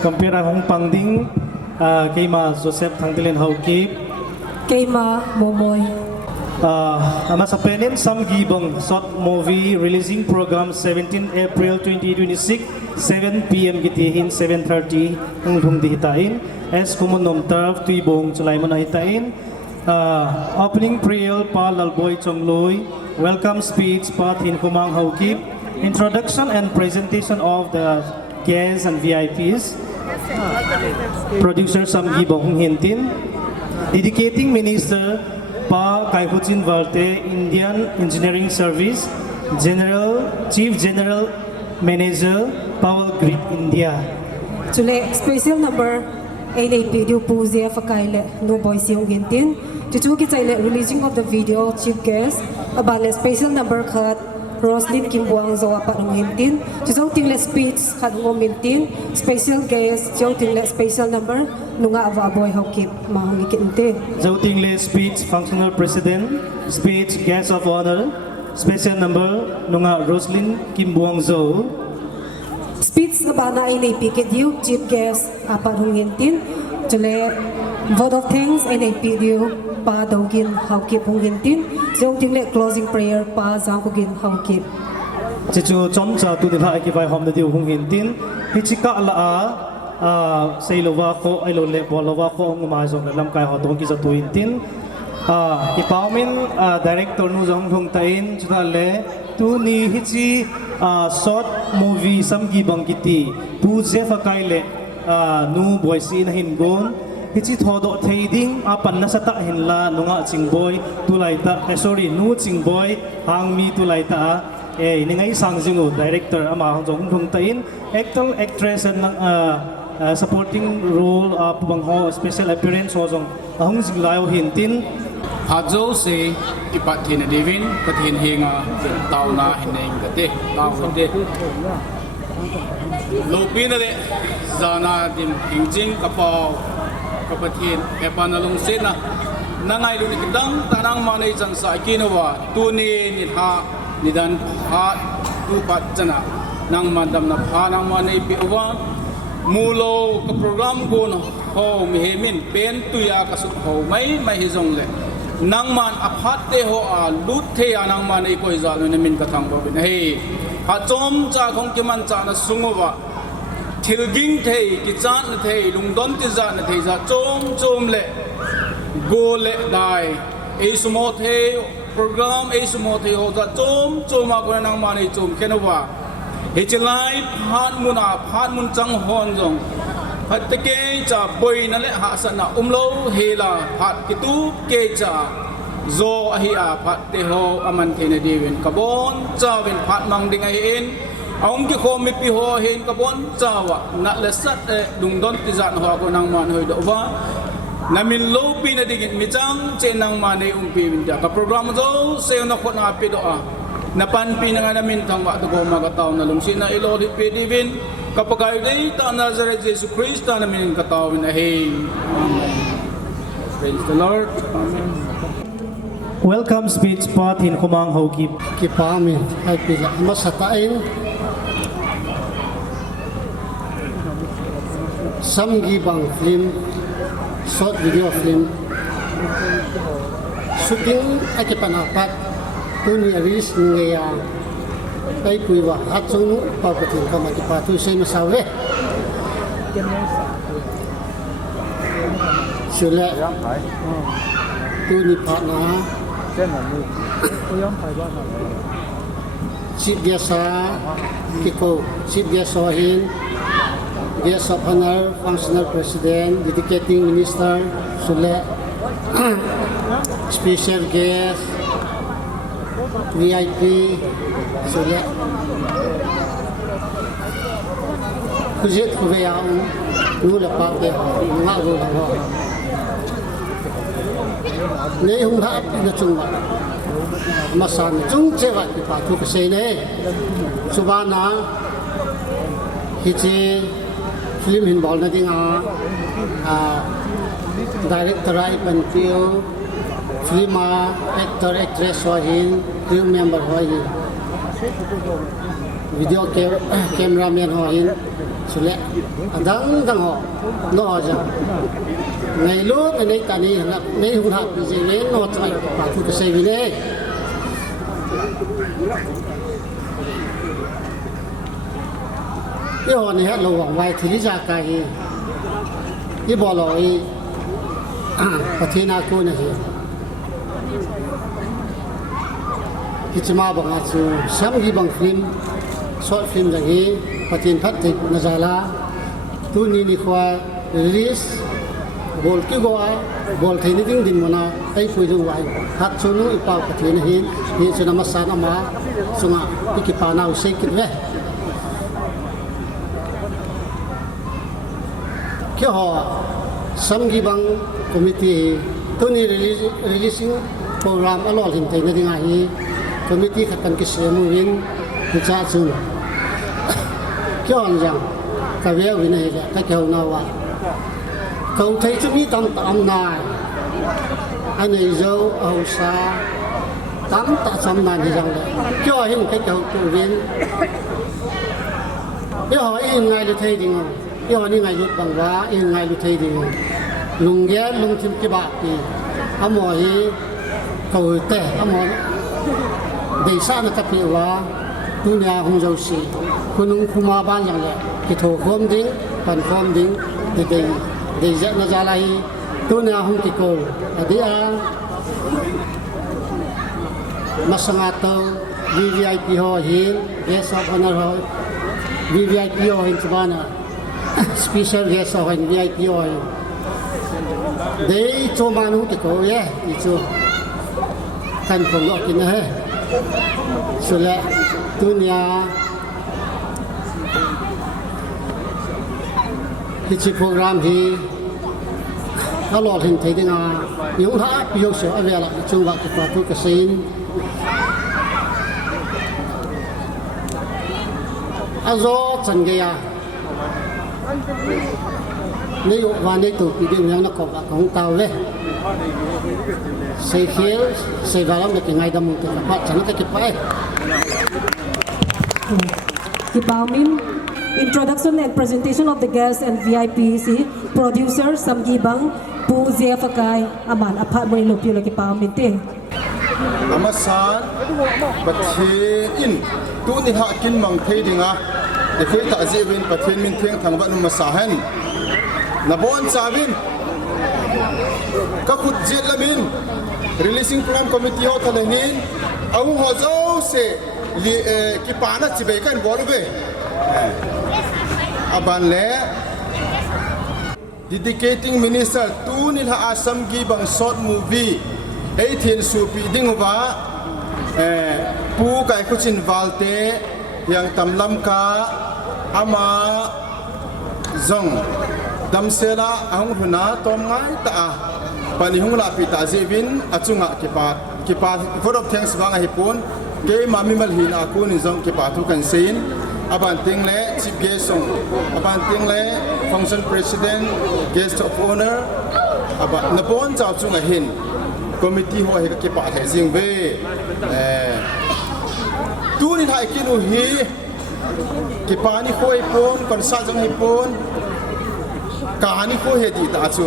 compare hong pangding keima Joseph thangtilen hauki keima momoy ama sa penin Samgi bong short movie releasing program 17 April 2026 7 p.m. gitihin 7:30 hung dihitain as Khomunnom taraf Tuibong chulai man hitain opening prayer pa lalboy chongloy welcome speech pa thin kumang hauki introduction and presentation of the guests and VIPs producer Samgi bong hintin dedicating minister Pa Kai Huchin Valte, Indian Engineering Service, Chief General Manager, Power Grid India. Chule special number NAP Dio Puzia Fakaile no boys yung gintin. Chuchuki chaile releasing of the video chief guest abale special number kat Roslyn Kimbuang Zoa Parang Hintin. Chusong tingle speech kat Ngomintin. Special guest chong tingle special number nunga avaboy hawkip mahangikinte. Zong tingle speech functional president, speech guest of honor, special number nunga Roslyn Kimbuang Zo. Speech abana NAP Kidiu chief guest Parang Hintin. Chule vote of thanks NAP Dio pa dawgin hawkip hungintin. Zong tingle closing prayer pa zangkugin hawkip. Chichu chomcha tu de bhai ki vai hom de diu hungintin hichika la sailowa ko ailole bolowa ko ngma jong lam kai ho dong ki za tuintin ipawmin director nu jong thong tain chudale tu ni hichi short movie Samgi bangkiti pu jefa kaile nu boysi na hingon hichi thodo thading apan na sata hinla nunga chingboy tulaita sorry nu chingboy hangmi tulaita ningai sangjingu director ama jong thong tain actor actress and supporting role pubangho special appearance hojong ahung jinglayo hintin ajo se ipathina devin kathin hinga tauna hineng gate taunde lopina de zana dim hingjing kapau kapathin epanalung sena nangai lu nikdang tanang manai jang sa kinawa tuni nitha nidan ha tu patjana nang madam na phanang manai piwa mulo ka program gon ho mihemin pen tuya kasuk ho mai hizong le nang man aphat te ho a lut the anang man ei koi za ne min ka thang bo bin he ha chom cha khong ki man cha na sungowa thilging thei ki chan na thei lungdon ti za na thei za chom le go le dai ei sumo the program ei sumo the ho za chom a ko nang man ei chom kenowa he chlai phan mun chang hon jong phat ke cha boi na le ha sana umlo hela phat kitu ke cha zo hi a phat te ho aman the na devin kabon cha wen phat mang ding ai en ong ki khom mi pi ho hen kabon cha wa na le sat dung don ti zan ho ko nang man hoi do wa namin lo pi na digit mi chang che nang man nei pi win da ka program zo se na khot na pi do a napan pi na nga namin thang wa to ko magataw na lungsin na ilo di pi divin kapag ay ta Nazareth Jesus Christ na namin katawin na hey. Praise the Lord. Amen. Welcome speech part in kumang hokip kipami ay pila masatain Samgi bang film short video film shooting ay kipanapat punyaris ngaya kay kuiwa hatsung papatin kamati patu say masawe sila tuni partner chief guest kiko chief guest sohin guest of honor functional president dedicating minister sila special guest VIP sila kujit kubayang nula pake nga rula ho nei hung ha na chungwa masan chung chewa ki pa tu se ne subana hichi film hin bol na dinga director ai ban tio film actor actress ho hin crew member ho hin video cameraman ho hin số lệ đắng đắng họ nó ra ngày lúc này ta đi là này hùng hạp gì đấy nó chạy bảo thu cái xe về đây cái họ này hết lâu vòng vay thì ra cái bỏ lỗiประเทศนาโกนะฮีที่จะมาบังอาจูซ้ำกี่บังฟิล์มช็อตฟิล์มอย่างนี้ประเทศพัฒน์นาจาลาตัวนี้นี่ควาลิสบอลกี่กัวบอลที่นี่ดิ้งดินมันนะไอ้คุยดูไว้ฮัดชนุอีปาวประเทศนี้นี่ชนะมาสานมาสงะอีกปานาอุเซกิดเว้แค่หอSamgi bang committee tu ni releasing program alol hin tai na dinga hi committee khatan ki semu win ki cha chun kyon jang ka we win he ka keu na wa kau thai chu mi tam tam nai anei zo au sa tam ta sam na ni jang le kyo hin ka keu tu win yo in ngai le thai ding yo ni ngai lut bang wa in ngai lu thai ding lùng ghé lùng chim cái bạc thì ám mồi cầu tè ám mồi để xa nó tập hiệu là tu nhà không giàu xì kun nung kuma ban yang lệ cái thổ khom đính phần khom đính để dẫn nó ra lại tu nhà không cái cầu ở đây masangato VVIP ho hin guest of honor ho VVIP ho hin sabana special guest of honor VIP ho để cho mà nó cái cổ ye đi cho thành công lọt kinh này số lệ dunia cái program thì nó lọt hình thấy tiếng à những hả yêu số về lại chung vào cái pháp cái xin azo chân cái à nếu và nếu tụi đi đường nó có cả công tàu đấy, xây khéo xây vào làm được cái ngày đâm tụi phát triển cái phải. Kipaumin, introduction and presentation of the guests and VIPs, producer Samgi bang pu zia fakai aman apat mo ilupyo la kipaumin te. Amasan, batin in tu ni hakin mang thei dinga, de khoi ta zewin batin min theng thang ba num masahan. Nabon sabin kakut jet lamin releasing program committee ho thalehin au ho zo se li ki pana chibe kan bolbe aban le dedicating minister tu nil ha Samgi bang short movie 18 supi dingwa pu kai kuchin walte yang tamlam ka ama zong damsela ahung huna tom ngai ta pani hung la pi ta zevin achunga kipa vote of thanks wanga hipon ke mami mal hin akun zong kipa thu kan sein aban ting le chief guest song aban ting le function president guest of honor aba napon chaw chunga hin committee ho he kipa the jing ve tu ni thai kinu hi kipa ni khoi pon kon sa jang hi pon kani ko hedi ta chu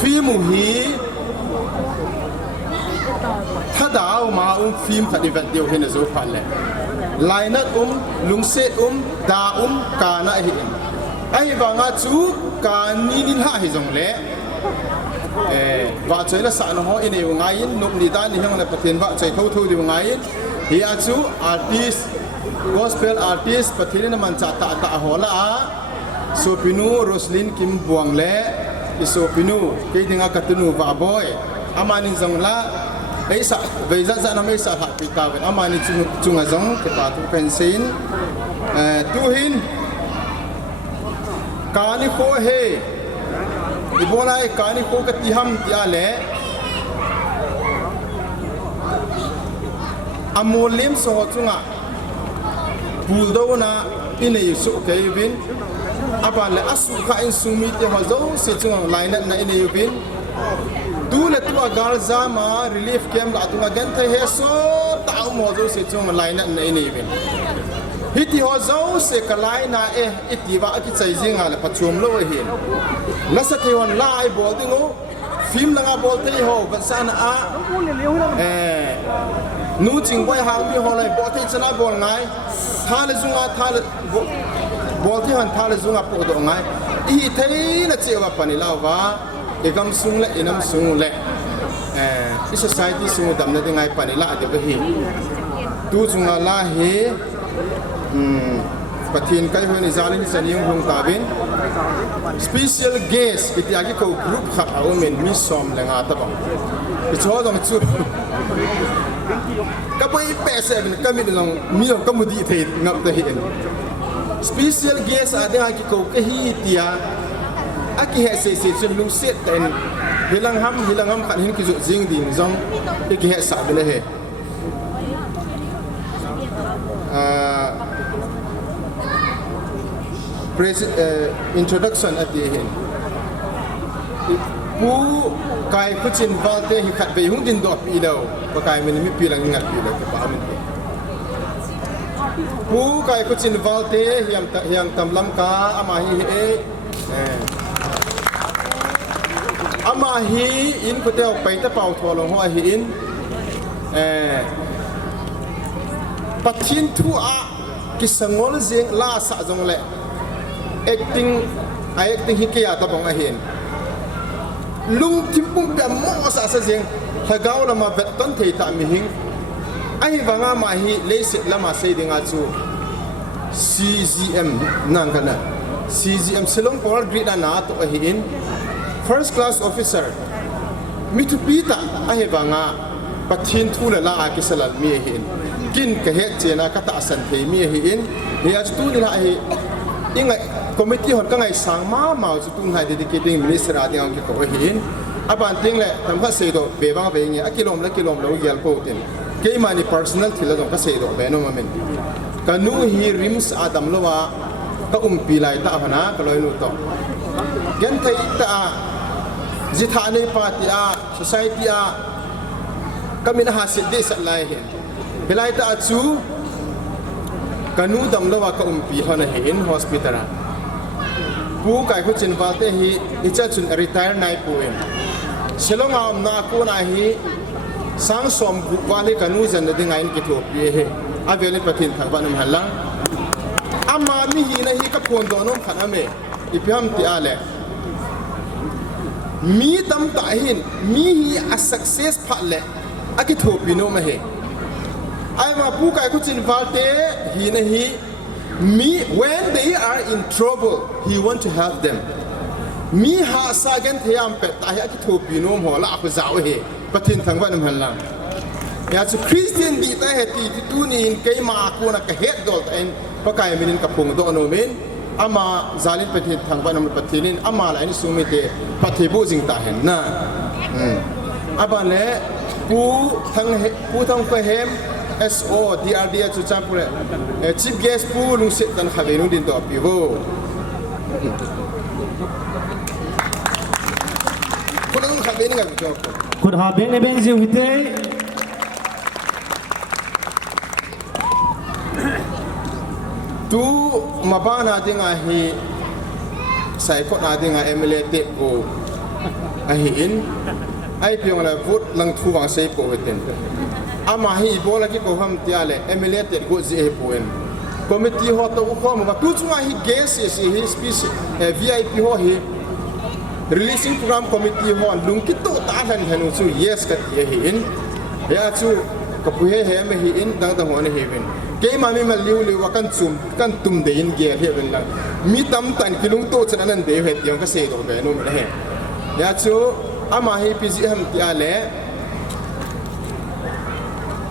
film hi thadao ma film khadi vat deu hin zo phalle lainat lungset da kana hi ai wanga chu kani nin ha hi jong le wa choi la sa no ho ine ngai nok ni da ni hang la pathen wa choi tho tho di ngai hi a chu artist gospel artist pathen na man cha ta hola a Sopinu Roslin Kim Buang le Isopinu kay dinga katunu va boy amani zong la ai sa vei za za na mai sa hat pita ven amani chunga zong ke ta tu pensin tu hin kani ko he ibola kani ko ka tiham ti ale amolim so chunga buldo na ine su kay bin aban le asu kha in sumi te hazo se chung line na ine yubin du le tu agar zama relief camp la tu gan the he so ta mo zo se chung line na ine yubin ฮิติฮอเจ้าเสกลายนาอิติวะกิใจจิงอะไรปัจจุบันโลกเห็นนัสเทวันลายบอลติงโอฟิล์มนังบอลที่ฮอบัสานนูจิงไว้หางมีฮอเลยบอลที่ชนะบอลไงท่าเลจุงท่าเลบอลที่หันท่าเลจุงปวดไงอีเทนเจ้าปนิลาวะเอกมสุงเล่อินัมสุงเล่อิสสัยที่สุงดำนั่นยังไงปนิลาเดี๋ยวไปเห็นตูจุงลาเฮปะเทียนใกล้วันนี้จารินสัญญาณของตาบิน special guest กิจยากิเขากรุ๊ปขับเอาเมนมิสซอมแรงอาตบังกิจวัตรต้องจุดก็ไปเปะเสเป็นก็มีลองมีลองก็มุดีเทงับตัวเห็น special guest อาเดียกิเขาก็ฮีตียอากิเหตุเสียจนลุงเสียแต่ฮิลังฮัมขันหินกิจุจิงดินจงอีกเหตุสาบเลยintroduction at the end. Who kai kuchin valte hi khat be hung din do pi lo ba kai min mi pi lang ngat pi lo ba min. Who kai kuchin valte hiam tam lam ka ama hi ama hi in ko te pai ta pau tho lo ho hi in pathin thu a ki sangol jeng la sa jong le acting hi kaya tabong ahin lung timpung pe mo sa jeng hagaw la ma vet ton thei ta mi hing ai wanga ma hi lesit lama sei dinga chu CGM nang kana CGM silong por grid na to ahin first class officer mi tu pita ai wanga pathin thu la ki salal mi ahin kin ka he chena ka ta san thei mi ahin he aj tu ni la ai ingai committee hon ka ngai sang ma mau chu tung hai dedicating minister ading ki ko hin aban ting le tam kha sei do be bang be ngi akilom lo yal po tin ke mani personal thila do ka sei do be no mamen kanu hi rims adam lowa ka pilai ta hana ka loi nu to gen thai ta jitha nei party a society a kamin ha sit de sat lai hin hilai ta chu kanu dam lowa ka pi hona hin hospital pu kai khu chin valte hi icha chun retire nai puin silong am na ko na hi sang som gu wali kanu jan de ngai ki thop ye he avele pathin thang banam halang amma mi hi na hi ka pon do nom khana me ipyam ti ale mi tam ta hin mi hi a success phat le aki thop bi no ma he ai ma pu kai khu chin valte hi na hi me when they are in trouble he want to help them me ha sagan thiam pe ta ya ki thopi nom ho la ko zaw he pathin thangwa nam halang ya chu christian di ta he ti tu ni in kai ma ko na ka het dol en pa kai minin ka pung do no men ama zalin pathin thangwa nam pathinin ama la ni sumite pathibu jing ta hen na aba le pu thang ko hem SO DRD chu Ccpur chief guest pu lung se tan khavenu din to pivo kulung khaveni ga jo Could have been a benzi with tu mabana dinga hi sai ko na dinga MLA te ko a hi in ai piong la vote lang thu wang sei po weten ama hi bola ki ko ham tiale MLA te go je poen committee ho to ko ma tu chunga hi guest hi species VIP ho hi releasing program committee ho lung ki to ta han hanu chu yes ka ye hi in ya chu ka pu he me hi in dang ta ho ne he wen ke ma mi ma liu wa kan tum de in ge he wen la mi tam tan ki lung to chan nan de he tiang ka se do be no me he ya chu ama hi PG ham tiale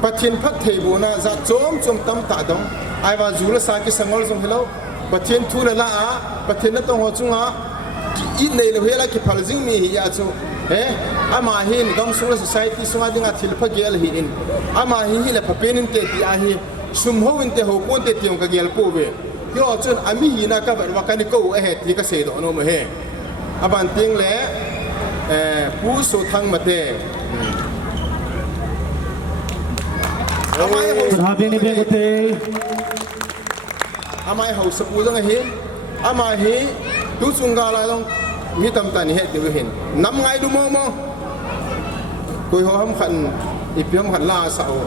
pathin phat thei bona za chom tam ta dong ai wa zula sa ki sangol jong hello pathin thu la a pathin na to ho chunga i nei le hela ki phal jing mi ya chu ama hin dong sula society sunga dinga thil pha gel hi in ama hi le pha penin te ti a hi sum ho in te ho kon te tiong ka gel po be yo chun ami hi na ka ba ka ni ko a he ti ka se do no ma he aban ting le pu so thang ma te Could have been a benzi amai hau sapu dang hi ama hi tu sunga la dong mi tam tan he tu hin nam ngai du mo mo koi ho ham khan ipiam khan la sa o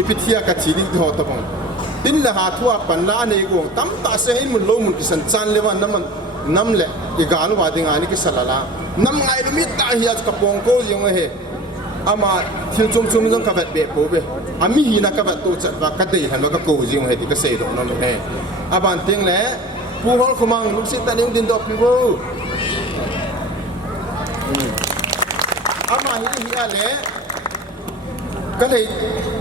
ipithia ka chi ding tho ta bang tin la ha thua pan la nei go tam ta se hin mun lo mun kisan chan le wan nam le i galu wa ding ani ki salala nam ngai du mi ta hi ka pong ko yong he ama thil chum chum jong ka vet be po be ami hi na ka vat tu chat ba ka dei han ba ka ko jing he ti ka se do no he aban ting le pu hol khumang lu sit ta ning din do pi bo ama hi hi ale ka le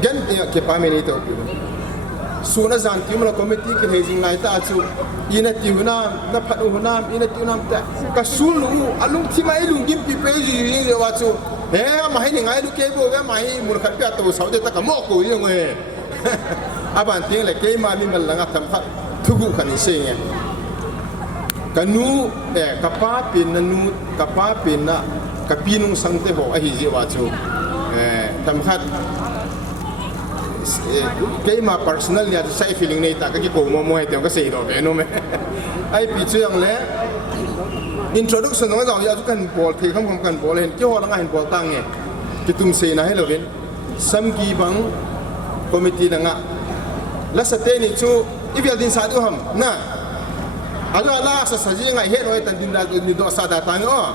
gen ke pa me ni to pi suna zan ti mo committee ke hejing ngai ta chu ina ti huna na phat huna ina ti nam ta ka sul lu alung thi mai lung gim pi pe ji le wa chu he ma hi ngai lu ke bo ga ma hi mur khat pya to sau de ta ka mo ko yong he aban ting le ke ma mi mal langa tham khat thu gu khan se nge kanu ka pa pin na nu ka pa pin na ka pinung sang te ho a hi ji wa chu tham khat cái mà personal ya sai feeling này ta cái cổ mo hay tiếng cái gì đó vậy nó mới ai bị chuyện lẽ introduction nó rằng ya chú cần bol thì không cần bol lên cái họ đang hành bol tăng nghe cái tung xe này là viên Samgi bang committee đang ngã là sát tên này chú if din sa tu ham na ada lah sesaji ngai hết rồi tận din da din do sa da tang o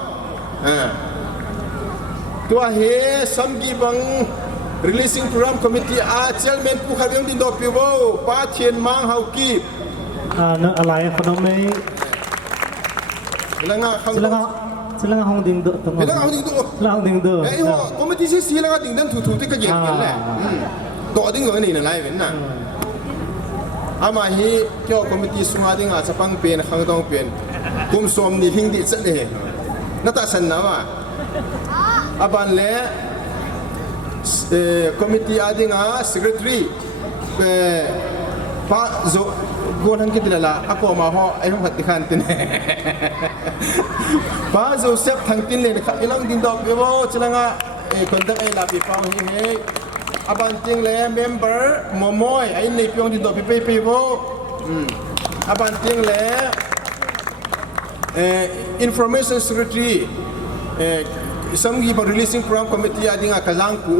tua he Samgi bang Releasing Program Committee Chairman pu khariang din do piwo pa thien mang hau ki นะอะไรขนมไม่ langa khang silang hong ding do tong langa hau ding do lang ding do ai ho committee si langa ding dan thu thu te ka yen yen le do ding go ni na lai wen na ama hi kyo committee sunga ding a chapang pen khang dong pen kum som ni hing di chat le na ta san na wa aban le committee adinga secretary pa zo gonan kitilala ako ma ho ai hong hatti khan tin pa zo sep thang tin le kha ilang din dok yo chalanga contact ai la pi pang hi he aban ting le member momoi ai nei pyong din dok pi pe bo aban ting le information secretary Samgi bang releasing program committee adinga kalang ku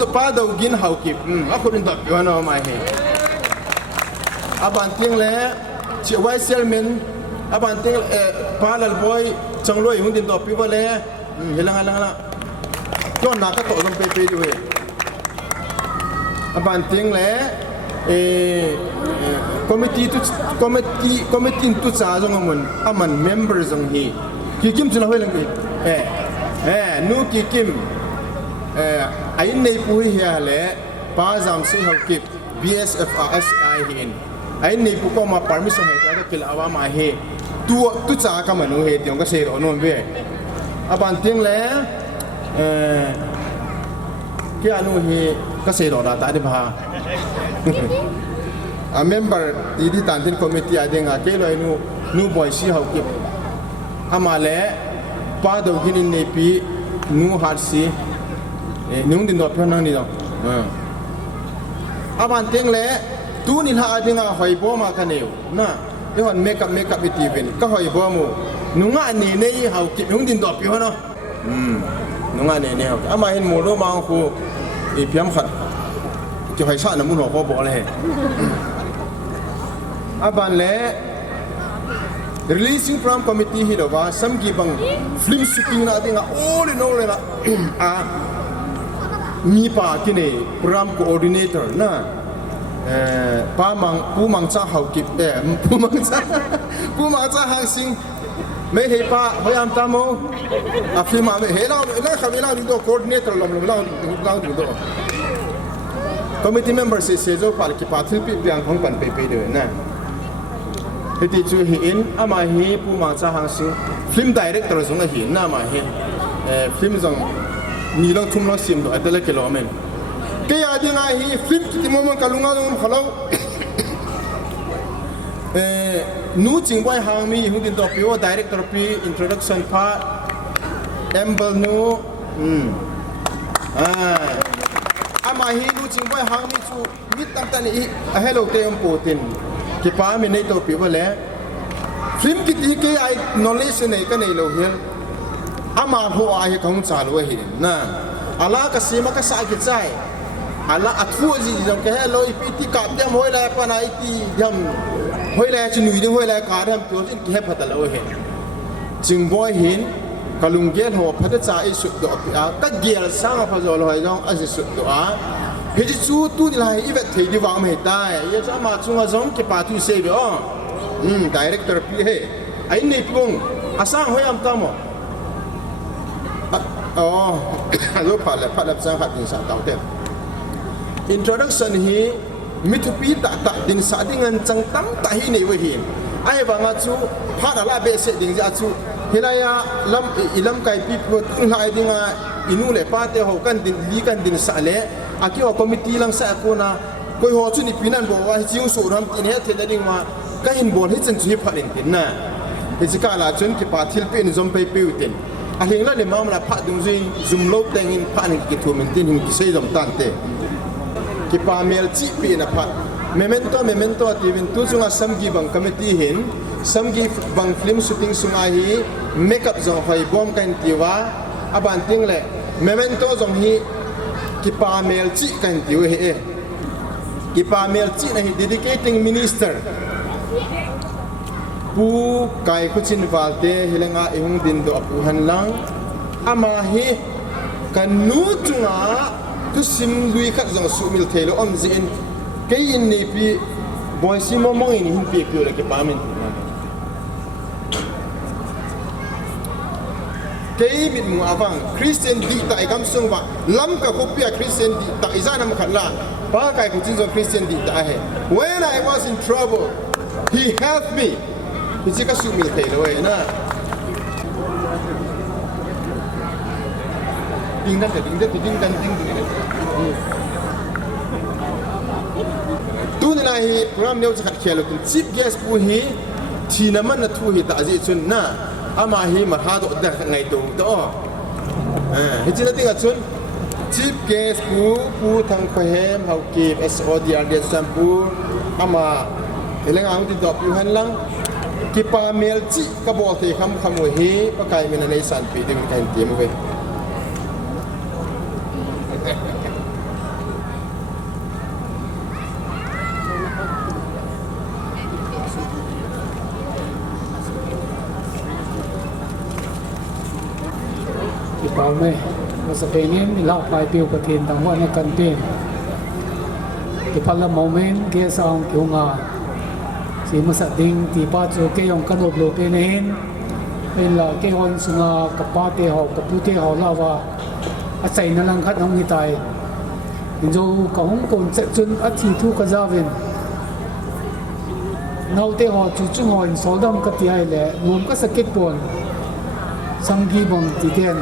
to pa do gin hau kip ako rin dok yo no mai he aban ting le chi vice chairman aban ting pa lal boy changloi hung din dok pi ba le hilang cho na ka to dom pe pe ju he aban ting le committee tu cha jong mun aman member jong hi ki kim chuna hoi lang ki nu ki kim ai nei pu hi le pa jam se ho ki BSFRSI hin ai nei pu ko ma permission hai ta kil awa ma he tu cha ka manu he tiong ka se ro non be aban ting le ki anu hi ka se ro da ta de ba a member di tan tin committee adinga ke loi nu boy si ho ki ama le pa do ginin nei pi nu har si nung din do pyo nang ni do aban teng le tu ni ha adinga hoi bo ma ka neu na e hon make up it even ka hoi bo mu nunga ni nei hau ki nung din do pyo no nunga ne ne ama hin mo ro ma ko e pyam khat ki hoi sa na mu no ko bo le aban le Releasing Program Committee hi do ba Samgi bang film shooting na dinga all in all la mi pa kine program coordinator na pa pu mang cha hau kip pu mang cha hang sing me he pa hoyam ta mo a film ma he la khavela do coordinator lom la do committee members se jo par ki pa thil pi piang khong pan pe de na Hiti chu hi in ama hi pu ma cha hang su film director zong hi na ma hi film zong ni long thum lo sim do atele kilo men ke ya dinga hi film ti mo kalunga dong khalo nu ching boy hang mi hu din do pio director pi introduction part embel nu ama hi nu ching boy hang mi chu mit tam tan hi a hello te am putin ki pa mi nei to pi wa le film ki ti ke ai knowledge nei ka nei lo hian ama ho ai kong cha lo hi na ala ka sima ka sa ki chai ala athu ji jong ke hello ipiti ka dem hoi la pa na iti jam hoi la chi nui de hoi la ka ram to jin ki he phat lo he jing boy hin kalung gen ho phat cha i su do a ka gel sang pha zo lo hai jong a su do a he ji chu tu ni lai i vet thei di wang me dai ye cha ma chunga jong ke pa tu se be o director pi he ai nei pung asang hoi am ta mo alo pala sang hat din sa tau te introduction hi mithupi ta din sa dingan chang tam ta hi nei we hi ai wa nga chu phara la be se ding ja chu hilaya lam ilam kai pi pro tang lai dinga inu le pa te ho kan din li kan din sa le aki o committee lang sa ko na koi ho chu ni pinan bo wa chiu su ram tin he the ding ma ka hin bol hi chen chu hi phalin tin na ezika la chun ki pa thil pe ni zom pe pe utin a hing la le ma la pha dung jing zum lo teng in pha ni ki thu min tin hin ki sei zom tan te ki pa mel chi pi na pha memento ativin tu chunga samgi bang committee hin samgi bang film shooting sunga hi makeup zong hoi bom kan tiwa aban ting le memento zong hi ki pa mel chi kan tiu he ki pa mel chi na hi dedicating minister pu kai khuchin walte hilenga ihung din do apu han lang ama hi kan nu chunga tu sim lui khat jong su mil thelo om zin ke in ni pi boy si mo mong in hin pi pi le ke pa min ke mit mu awang christian di ta ikam sung wa lam ka ko pi christian di ta izana ma khat la ba kai khuchin zo christian di ta he when I was in trouble he helped me Hindi ka sumil tayo na. Tingnan. Tu nila hi program niyo sa katkelo kung chief guest po hi tinaman na tuhi ta azi chun na ama hi mahado da ngay do. Hindi natin at chun chief guest po thang pahem how keep SODR sampu ama ilang ang dito puhan lang kipa melci kabote kamu he pakai menanai san pi dengan kain tim we kipa me masa pengen ila pai piu katin tang wa na kan pe kipa la moment ke sang kiunga si masa ding ti pa chu ke yong kanop lo pe nen en la ke hon sunga kapate ho kapute ho lawa a chai na lang khat hong ni tai in jo ka hong kon che chun a thi thu ka zawin nau te ho chu chu ho in sodam ka ti ai le nom ka sakit pon samgi bang ti ten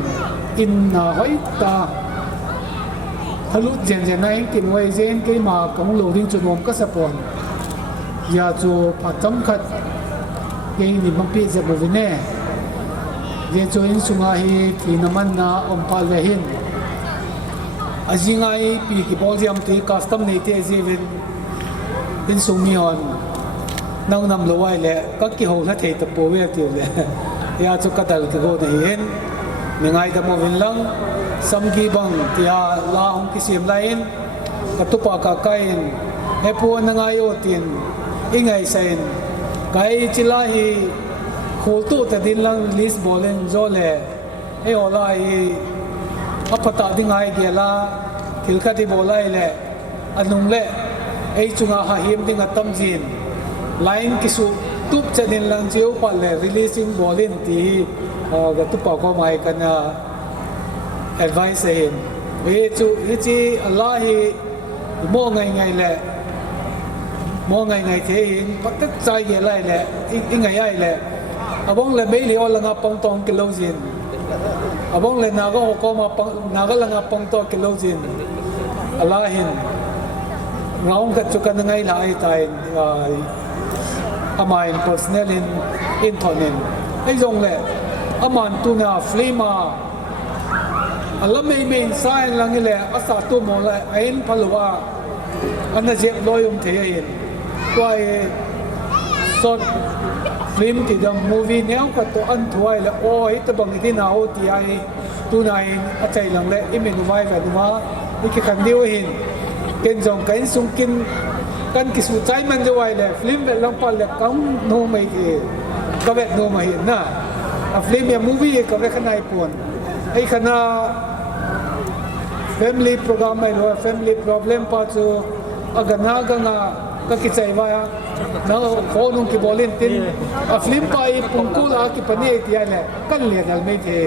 in na hoi ta thalu jen jen na in kin wai jen ke ma kong lo ding chu nom ka sapon ya chu phatam khat ke ni mampi je bovine je chu in sunga hi thinaman na ompal ve hin azingai pi ki boljiam ti custom nei te jevin in sumi hon nang nam lowai le ka ki ho la thei ta po ve ti le ya chu ka dal ki go de hin mengai da mo vin lang samgi bang tia la hong ki sim lain ka tu pa ka kain he pu na ngayo tin ingai sain kai chilahi khultu ta din lang list bolen zole e olai apata dingai gela tilka di bolai le anung le ei chunga ha him ding atam jin line kisu tup chadin lang chiu pa le releasing bolin ti ga tu pa ko mai kana advice in we chu hi allah hi mo ngai le mo ngai thế in patak chai ye lai le ngai ai le abong le bei le ola nga pong tong kilo jin abong le naga ko ma naga la nga pong to kilo jin alahin raung ka chu kan ngai lai tai amain personnel in thonin ai jong le aman tu na flema alam me sai lang le asa tu mo la ain palwa anna je loyum the yin kwai short film ti the movie neo ka to an thuai la o hi ta bang ti na o ti ai tu nai a chai lang le imen vai va ma ni ki khan diu hin ken jong kan sung kin kan ki su chai man jo wai le film le lang pal le kam no mai ti ka vet no mai na a film ya movie ka ve khanai pon ai khana family program mai lo family problem pa chu agana ganga ka ki chai wa na ko nung ki bolin tin a film pa I pungku la ki pani ti ale kan le dal mai the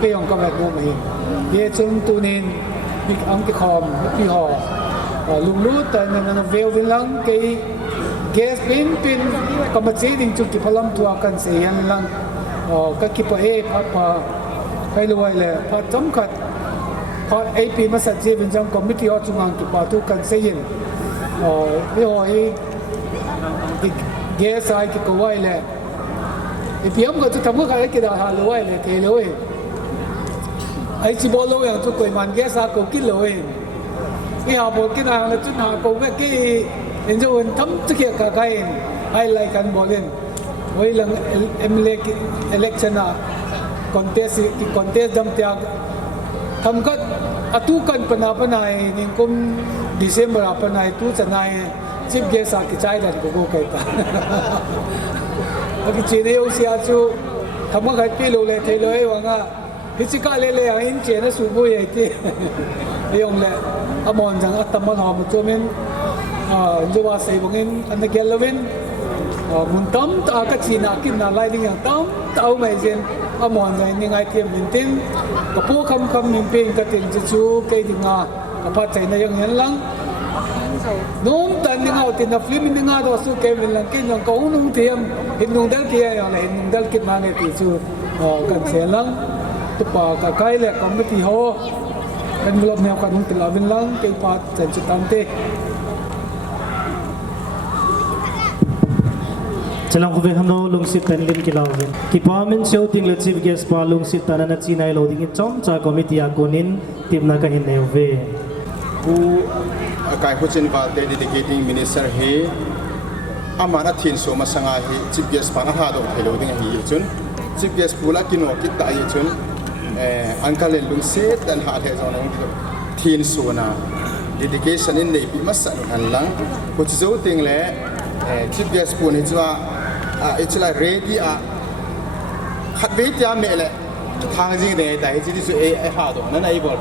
pe yong ka vet no mai ye chung tu nin big ang ki khom pi ho lung lu ta na vel vin lang ke gas pin ka ma che ding chu ki phalam tu kan se yan lang ka ki pa e pa kai lu wai le pa cham khat pa AP ma sa je bin jang committee o chungang ki pa tu kan se yin yo I gas ai ki ko wai le piam ko chu tham ko kai ki da ha lu wai le ke lo e ai chi bo lo yang chu koi man gas a ko ki lo e I ha bo ki na la chu na ko ve ki en jo en tham chu ki ka kai ai lai kan bo len wai lang election a contest dam tia tham ka atu kan panai ning kum December panai tu chanai chief guest a ki chai dan ko kai ta aki chene o sia chu tham ka pi lo le the lo e wanga hi chi ka le in chene su bu ye ti yong le amon jang atamon ha mu chomen jo wa sei bongin an ke lovin mun tam ta ka china kin na lai ding yang tam tau mai jen amon jang ni ngai tiam min tin ka pu kham min pen ka tin chu ke dinga ka pa chai na yang yan lang nôm tan ni ngau tin na film ni nga do su ke min lang kin yang ko nung tiam hin nung dal tia ya la hin nung dal kit ma ngai ti chu kan se lang tu pa ka kai le committee ho kan blog ne ka nung tilawin lang ke pa chen chu tam te Chalang ko ham no lung sit pen lim ki lawin ki pa men show ting le chief guest pa lung sit ta na chi nai lo ding chom cha committee a konin tim na ka hin ne ve ku kai ho chen ba de dedicating minister he amana thin so ma sanga he chief guest pa na ha do thelo ding hi chun chief guest pula kino kit ta ye chun uncle lung sit dan ha the zo na thin so na dedication in nei pi ma sa han lang ko chi zo ting le chief guest pu ni chwa it's like ready a khat ve tia me le thang jing ne dai chi su e ha do na nai bol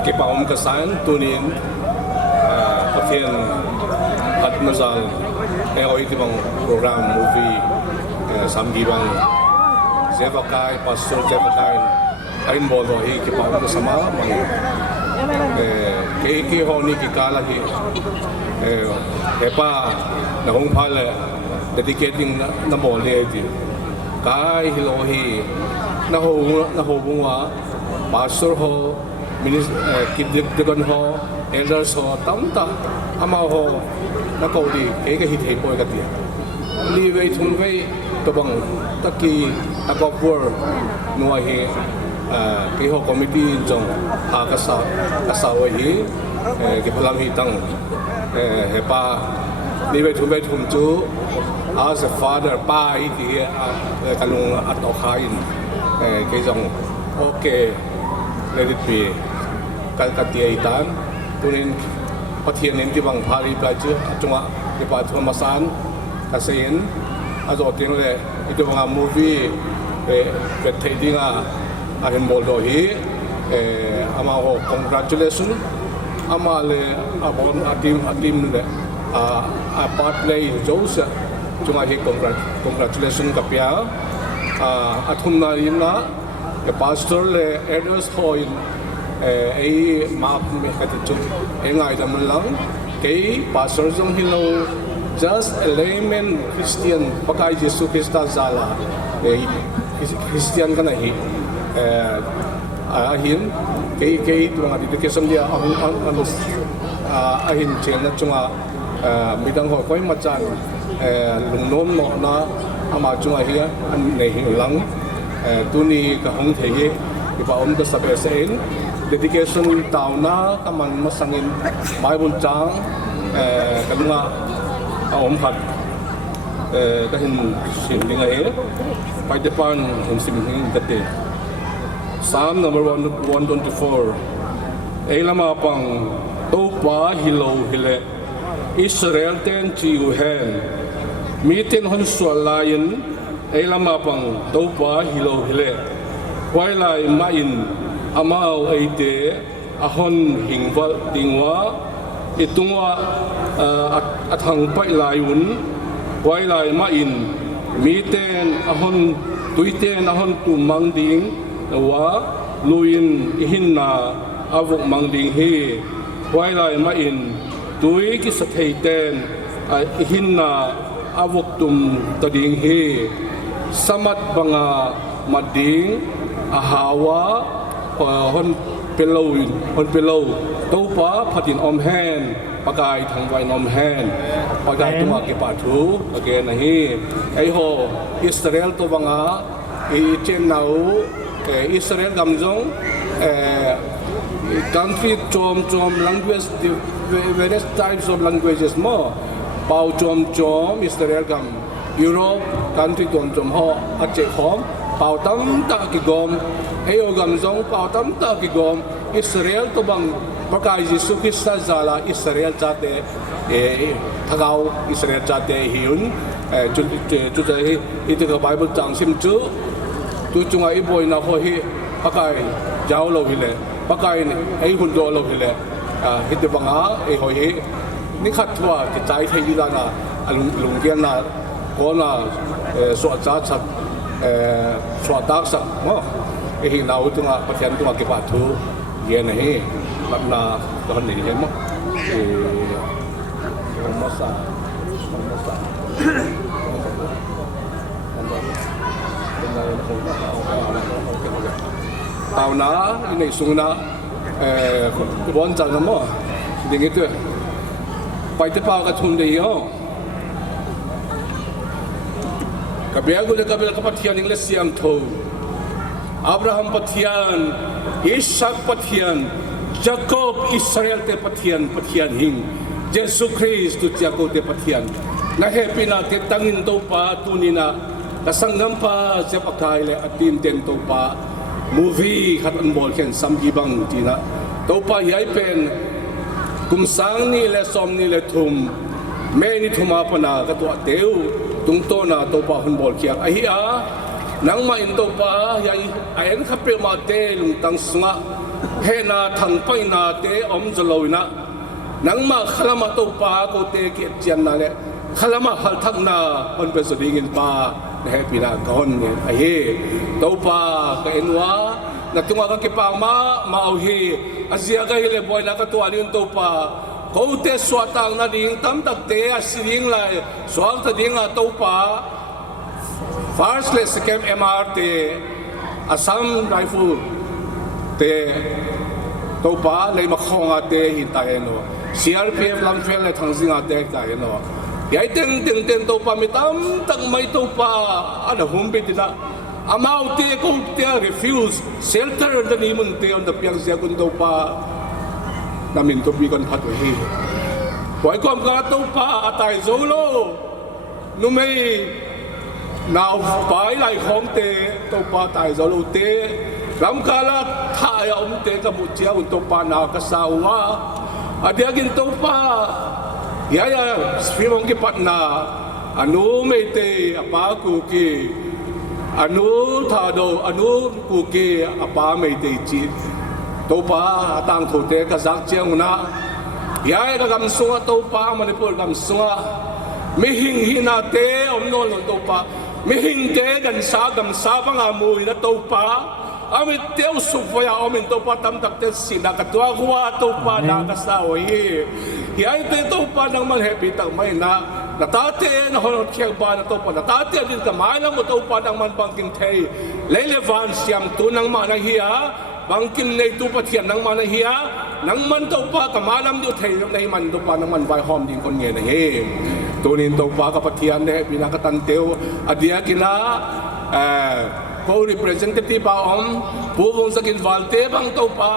Aki pa kesan tunin afian at masal itu bang program movie Samgi bang siapa kai pastor siapa kai ain bodo hi ki pa sama bang ke honi ki kala hi epa na hong phale dedicating na bol le di kai hilo hi na ho bunga pastor ho Kiddigan ho, elders ho, tamta, ama ho, nakaudi, kaya hit po ka tiya. Liway tunway, kabang taki Ccpur nuwahi, kaya ho committee jong kasawa hi, kipalam hitang, hepa, liway tunway tunju, as a father, pa iti, kalung at okain, kaya jong, okay, let it be. Katiaitan, tunin patianin ki bang pari baju, cuma di patu masan, kasihin, azo tin le itu bang movie, betadinga, ahin boldohi, ama ho congratulations, ama le abon atim le, part play jose, cuma hi congratulations kapia, atum na ina, ke pastor le elders hoin. Ay maap mi katichuk ngay naman lang kay pastor jong hilo just a layman Christian pagka Jesus Christa zala Christian ka na hi ahin kay mga dedication dia ahin chen na chunga midang ho koy machan lungnom no na ama chunga hiya nei lang tuni ka hong thege ipa ka sabe sein dedication tao na kaman masangin Bible chang kalunga aom khat kahin sim dinga e pai de pan sim hing kate Psalm number 124 lama pang to pa hilo hile Israel ten chi u hen mi ten hon swal lain lama pang to pa hilo hile wai lai ma in amao aite ahon hingwal dingwa itungwa athang pai layun wai lai ma in mi ten ahon tuiten ahon tu mang ding wa luin hinna avuk mang ding hi wai lai ma in tui ki sa thei ten hinna avuk tum tading hi samat banga mading ahawa hon pelow to pa phatin om hen pakai thang vai nom hen pakai tua ke pa thu again na hi ai ho Israel to banga I chen nau Israel gamjong country chom language various types of languages mo pau chom Israel gam Europe country chom ho ache khom pau tam ta ki gom ayo gamjong pau tam ta ki gom Israel to bang pakai Jesu Krista zala Israel chate thagau Israel chate hiun chu hi ite ka Bible chang sim chu tu chunga I boy na ho hi pakai jaw lo hi le pakai ai hun do lo hi le hite banga ai ho hi ni khat thwa ki chai thei di la na lung kian na ko na so cha chat so tak sa mo hi nau tunga pathian tunga ke pa thu ye na hi na don ni he mo masa tao na này xuống na bốn giờ lắm mà đừng cái tuyệt bay tới bao cái thùng đấy không cái bé của cái bé cái phát hiện những siam thâu Abraham phát hiện Isaac phát hiện Jacob Israel te phát hiện hình Jesus Christ tu Jacob te phát hiện na happy na te tangin to pa tunina kasangam pa siya pakai le atin ten to pa movie khat an bol ken Samgi bang tina to pa yai pen kum sang ni le som ni le thum me ni thuma pa na ka to teu tung to na to pa hun bol kiak ahi a nang ma in to pa yai ayen khapre ma te lung tang sunga he na thang pai na te om joloina nang ma khalama to pa ko te ki chian na le khalama hal thak na on pe so ding in pa happy na kahon ni ahi to pa ka enwa na tunga ka ki pa ma au hi azia ka hile boy na ka to ani to pa ko te swatang na ding tam tak te asiring lai swal ta ding a to pa first le second MRT Assam rifle te to pa le ma khonga te hi ta eno CRPF lam fel le thang singa te ta eno yai ten to pa mi tam tak mai to pa ana hum be tina amau te ko te refuse shelter the ni mun te on the piang sia kun to pa namin to bi kon phat hi boy kom ka to pa atai zolo nu mei now pai lai khom te to pa tai zolo te ram kala tha ya te ka mu chia un to pa na ka sawa adiagin to pa ya srimong ki patna anu mete apa ku ki anu thado anu ku ki apa mete chi to pa tang tho te ka zak chiang na ya ka gam sunga to pa manipur gam sunga mi hing hina te om no lo to pa mi hing te gan sa gam sa banga mui na to pa ami teu su foya omin to pa tam tak te sina ka tua huwa to pa na ka sa oi yai te to pa nang mal happy tak mai na tate na hon khiang pa na to pa na tate din ka mai na mo to pa nang man bangkin thei lele van siam tu nang ma na hiya bangkin nei tu pa thian nang ma na hiya nang man to pa ka malam dio thei nei man to pa nang man vai hom din kon nge na he tunin to pa ka pathian ne pinakatan teu adia kina co representative ba om pu vong sakin valte bang to pa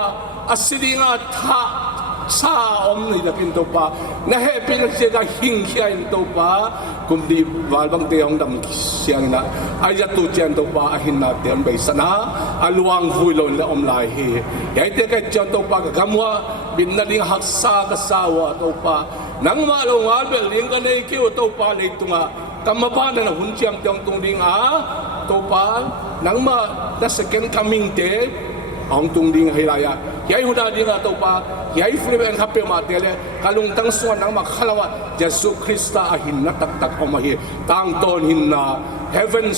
asidinga tha sa om ni lakin to pa na happy na siya hing siya in to pa kumdi walbang te hong dam siyang na ay ya tu chen to pa ahin na te bai sana aluang huilo la om lai hi yai te ka chen to pa gamwa bin na ding haksa ka sawa to pa nang ma lo ngal bel ling ka nei kiu to pa le tunga kamapa na hun chiam tiang tung ding a to pa nang ma the second coming te ong tung ding hai la ya yai huda ding a to pa yai flip en hape ma te le kalung tang suan nang ma khalawa jesu krista a hin na tak tak om hi tang ton hin na heavenly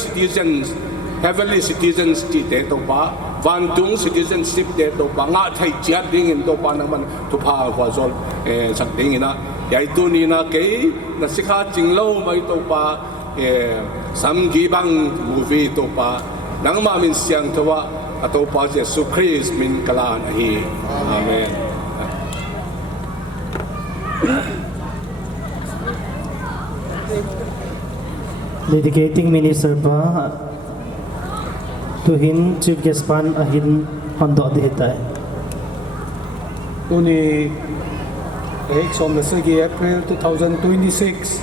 citizens ti te to pa van tung citizenship te to pa nga thai chia ding in to pa nang man tu pha kwa zol sak ding ina yai tu ni na ke na sikha jinglo mai to pa samgi bang movie to pa nang ma min siang to wa ato pa jesu christ min kala na hi amen Dedicating minister pa tuhin chief guest pan ahin hondo dihitai. Uni som the Sagi April 2026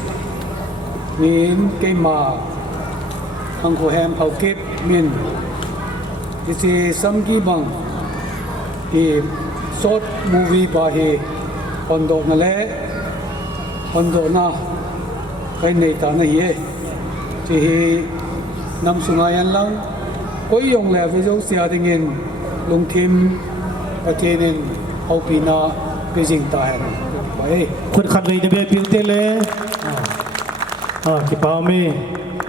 min kay ma ang ko hem pau kip min isi Samgi bang i short movie ba hi hondo na le hondo na kay nei ta na hi chi nam sungayan lang koy yong le vi zo sia dingin lung thim patenin au pina beijing ta han bai คนขัดเลยเดบิวต์เตเลคิปาวมี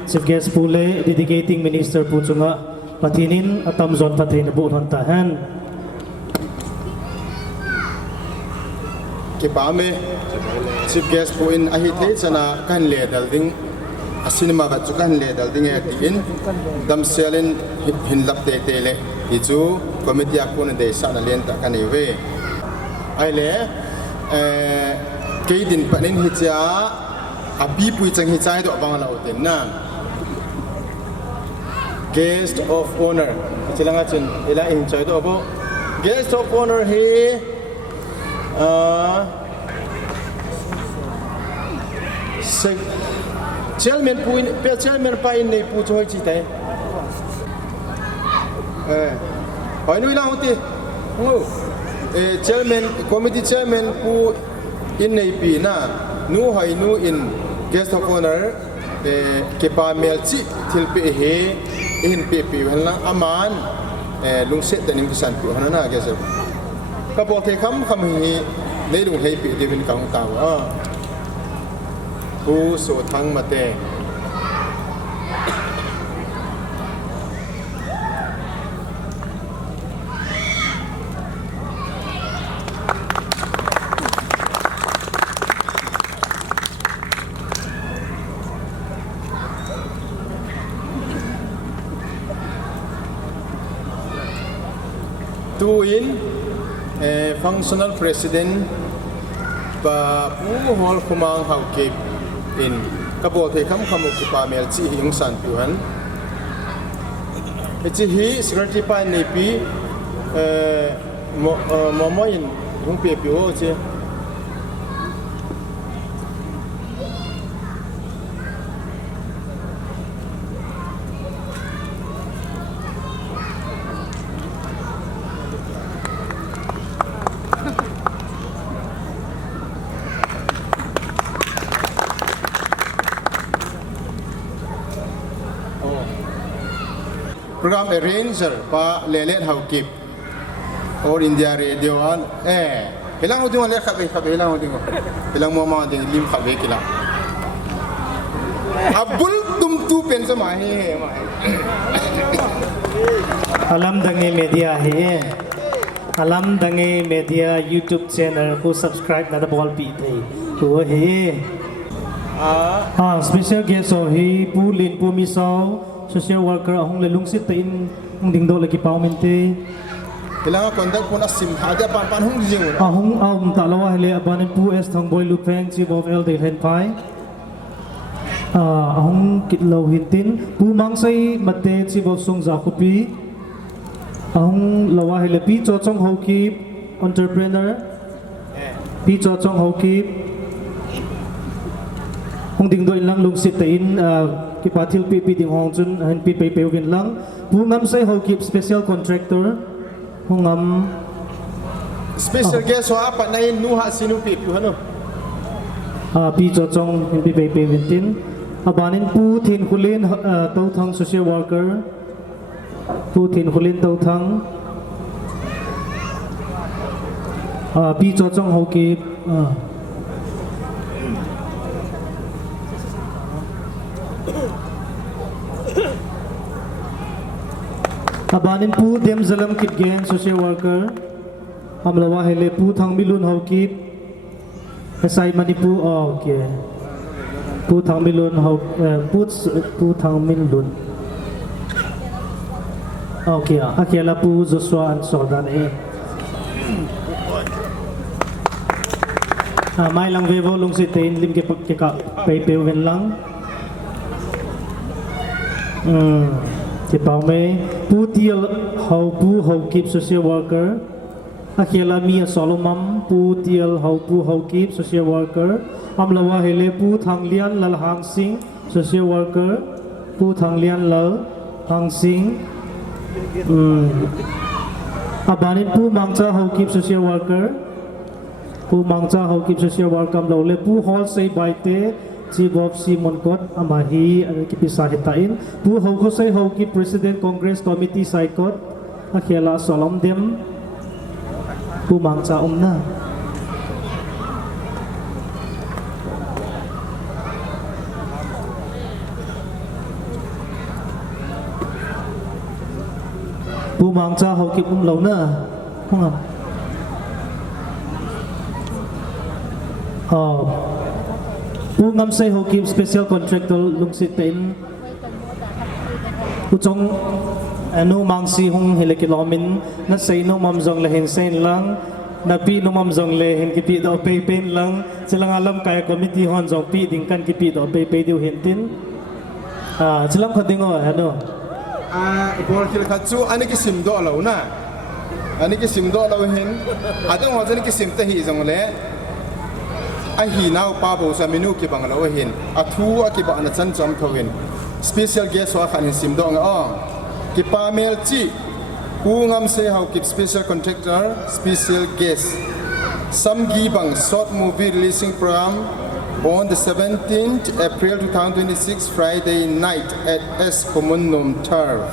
ชิฟเกสปูเล dedicating minister ปูจุงะปฏินินอตัมซอนปฏินบุทันตาฮัน ke pa me chief guest po in ahi the chana kan le dal ding cinema ka chu kan le dal ding e tin dam selin hin lap te te le hi chu committee a kun de sa na len ta kan e we ai le ke din panin hi cha a bi pui chang hi chai do bang la oten na guest of honor chilanga chen ela enjoy do bo guest of honor he chairman puin pe chairman pa in nei pu choi chi tai hoi nui la hoti chairman committee chairman pu in nei pi na nu hoi nu in guest of honor ke pa mel chi thil pe he in pe pi hala aman lung set danim kisan pu hana na ke se ka bo the kham hi nei lung hei pi de bin kang tawผู้สู่ทั้งมาเตตูอินfunctional president ปะผู้ฮอลคุมังเฮาเก็บin kabo the kham khamu ki pa mel chi hing san tu han chi hi security pa nei pi mo in hung pe pi o che program arranger pa lelet how keep or India radio an hilang ho ding le khabe hilang ho ding hilang mo ma ding lim khabe kila abul tum tu pen sama he alam dange media he alam dange media YouTube channel ko subscribe na bol pi thei to he special guest so he pu lin pu mi so social worker hong le lung sit in hong ding do le ki pau min te hilang contact pun asim hada pan pan hong jing hong ta lawa le aban pu es thong boy lu peng chi of el de hen pai hong kit lo hin tin pu mang sai mate chi of song za khu pi hong lawa le pi cho chong ho ki entrepreneur พี่จอจงเขาคีบห้องดิ่งโดยลังลุงสิทธิ์อินกิปาทิลปีดิ่งห้องจุนเห็นปีไปวินลังผู้งำใส่เขาคีบ special contractor ห้องงำ special guest ว่าปัจจัยนูหาสินุปีกอยู่ฮะเนาะ พี่จอจงเห็นปีไปวินตินบานินผู้ทินคุลินเต้าทั้ง social worker ผู้ทินคุลินเต้าทั้งพี่จอจงเขาคีบAbanin pu dem zalam kit gen social worker amlawa hele pu thang milun hau kip sai mani pu okay pu thang milun hau pu thang milun okay akela pu Joshua an Sordan mai lang vevo lung si tein lim ke ka pe pe wen langที่เป่าไม่ผู้ที่เขาคีบ social worker อาเคียลามีสโลมัมผู้ที่เขาคีบ social worker อัมลาวาเฮเลผู้ทางเลียนลลหางสิง social worker ผู้ทางเลียนลลหางสิงอาบานิผู้มังจ้าเขาคีบ social worker ผู้มังจ้าเขาคีบ social worker เราเลผู้ฮอลเซย์ไบเตChief of Simon Kot Amahi Kipisa Hitain Pu Hau Kosai Hau Ki President Congress Committee Sai Kot Akhela Solom Dem Pu Mangcha Na Pu Mangcha Hau Ki Lau Na Khôngผู้งำใส่เขาคีบ special contractor ลุงสิเต็นผู้จงนูมังซีหงเฮลิกิโลมินนัดใส่นูมัมจงเลเห็นเส้นลังนับปีนูมัมจงเลเห็นกิปีดอกเปย์เป็นลังเจริญอาลัมกายคอมมิตี้ฮอนจงปีดิ่งกันกิปีดอกเปย์เดียวเห็นตินเจริญขัดดิ่งอ่ะฮะเนาะบอลคิดขัดจูอันนี้กิสิมโดเรานะอันนี้กิสิมโดเราเห็นอาจจะว่าจะนี่กิสิมแต่หีจงเลยไอหีน่าป้าบอกสามินุกิบังเราเห็นอาทูอากิบังนัดจันจอมเขาเห็น special guest ว่าขันสิมดองกิป้าเมลจีผู้งำเสียเขากิบ special contractor special guest Samgi bang short movie releasing program on the 17th April 2026 Friday night at Khomunnom Turf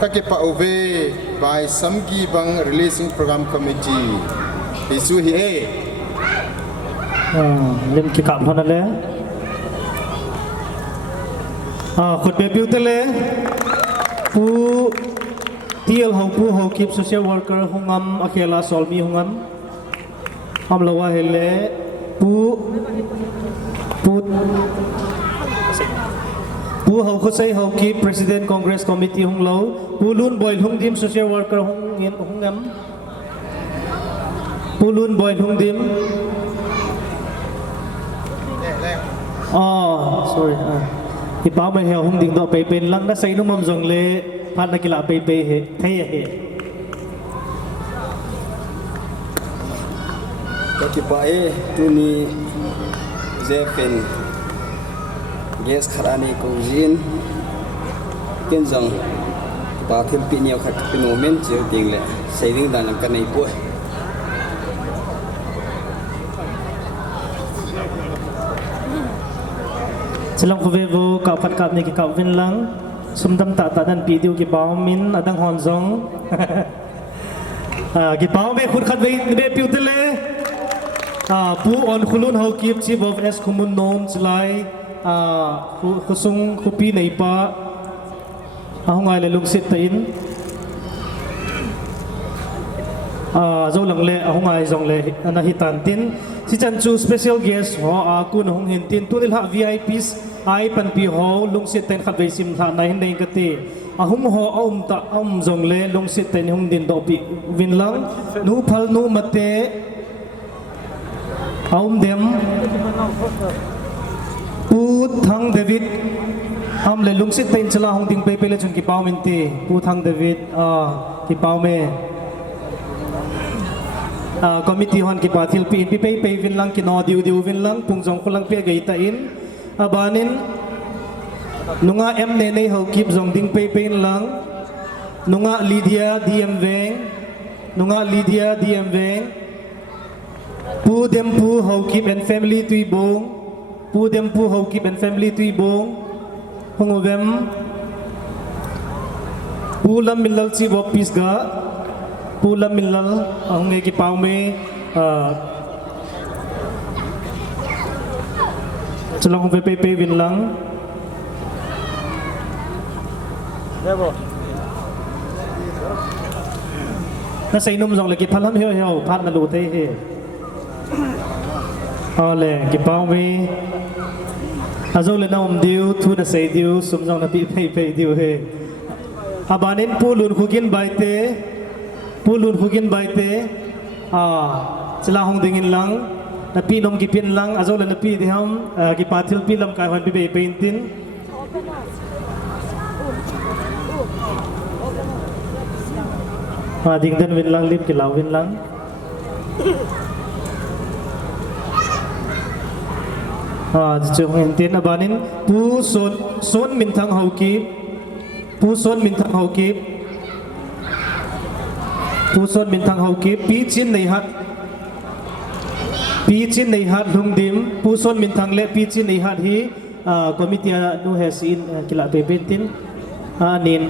ก็กิป้าอุเว by Samgi bang releasing program committee ที่สุดเล่มกิจกรรมเท่านั้นแหละคนเดบิวต์เลยผู้ที่เขาคีบ social worker หงงำอาเคลาสอลมีหงงำละว่าเฮเลผู้เขาใช้เขาคีบ President Congress Committee หงเราผู้ลุ่นบอยหงดิม social worker หงเงินหงงำผู้ลุ่นบอยหงดิมsorry ที่ป้าไม่เหี่ยวหงดิ่งต่อไปเป็นลังนักใส่นุ่มมจงเล่พันนักกีฬาไปเหตุไทยเหตุก็คิดว่าตัวนี้จะเป็นเกสคารานีกูจินเป็นจังปาทิลปีเนียวขัดเป็นโมเมนต์เจอติงเลยใส่ดิ่งดันกันในป่วยSelang kuvevo kau pat kap ni kau vin lang sumdam tak dan video ki bau min adang honzong ki bau me khut khat be piu tele pu on khulun hau kip chief of s Khomunnom chlai khusung khupi nei pa ahongai le lung sit tain zo lang le ahongai zong le ana hitan tin si chan chu special guest ho kun hong hin tin tunil ha VIPs ai pan pi ho lung sit ten khat ve sim tha nai hin dei kati ahum ho ta zong le lung sit ten hong din do pi win lang nu phal nu mate dem pu thang David le lung sit ten chala hong ding pe le chun ki pau min ti pu thang David ki pau me committee hon ki pathil pi pi pe vin lang ki no diu vin lang pung jong ko lang pe gai ta in abanin nunga em ne nei ho kip jong ding pe lang nunga Lydia dm veng pu dem pu ho kip and family Tuibong pu dem pu ho kip and family Tuibong hongovem pu lam milal chi bop pis ga pu lam milal ang me ki pau me chalong pe vin lang na say num jong le ki phalam heo phat na lu te he le ki pau me azo le na diu thu na say diu sum jong na pi pe diu he abanin pulun khugin baite chila hong dingin lang na pi nom ki pin lang azo le na pi di ham ki pathil pi lam kai hon pi pe tin ding dan win lang lim ki law win lang chung hin tin abanin pu son min thang hau ki pu son min thang hau ki pi chin nei hat lung dim pu son min thang le pi chin nei hat hi committee nu has in kila pe tin nin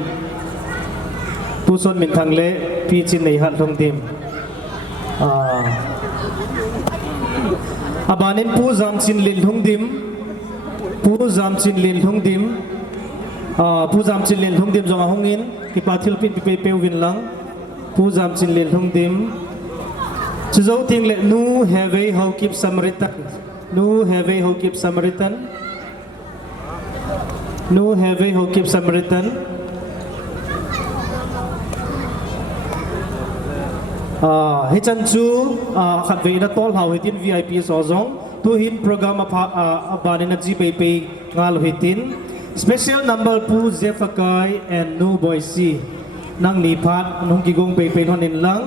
pu son min thang le pi chin nei hat lung dim abanin pu zam chin lin lung dim pu zam chin lin lung dim jong hongin ki pathil pin pi pe win lang pu zam chin lin lung dim chu ting le nu have a how keep samaritan hi chan chu khat ve na tol hau hitin VIP so zong tu hin program abanin ji pe ngal hitin special number pu zefakai and no boysi nang ni phat nong ki gong pe honin lang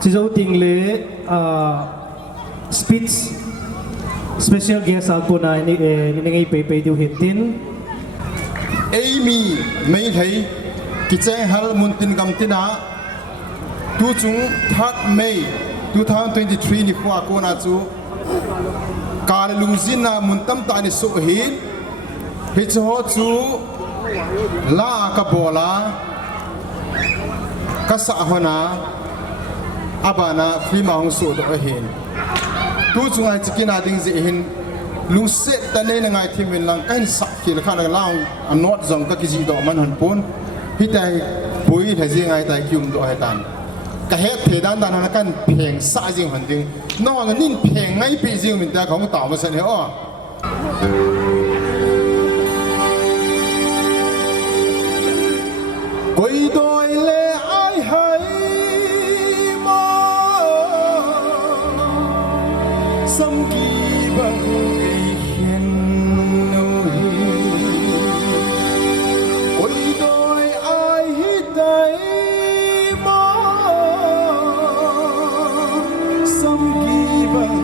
chi zo ting le speech special guest al puna ni ngai pe diu hitin Amy mấy thấy cái chế hal muntin gam tina tu chung 3 May 2023 ni kwa ko na chu kal lungzin na muntam ta ni su hin hi chu la ka bola ka sa hona abana free ma hong su do hin tu chung ai chikina ding ji hin lung se ta ne na ngai thimin lang kan sa ki la khana lang anot jong ka ki ji do man han pun hi tai pui thai ji ngai tai kyum do hai tan ka het the dan dan na kan pheng sa jing han ding no na nin pheng ngai pi jing min ta khong ta ma san he o koi doi le ai hai mo Samgi bang hiền nô koi doi ai hit dai mo Samgi bang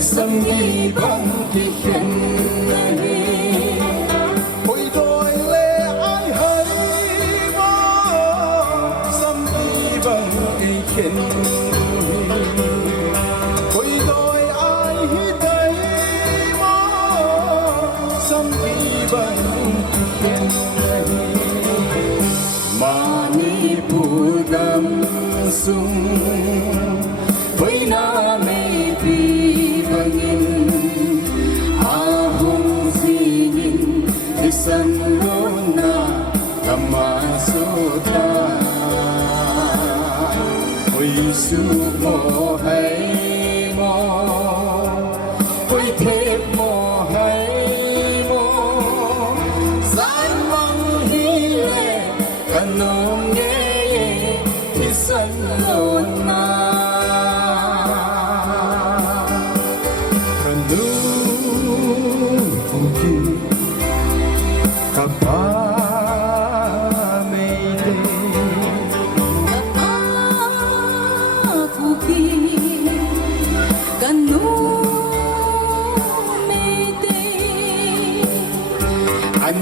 Samgi bang ki khen koi doi le ai hai mo Samgi bang ki khen koi doi ai hi dai mo Samgi bang ki khen mani pu dam sung với na mê pi bangin ahong singin isan lona kamasota ôi su mo hay mo ôi thêm mo hay mo san mong hi lệ kanom nghe isan lona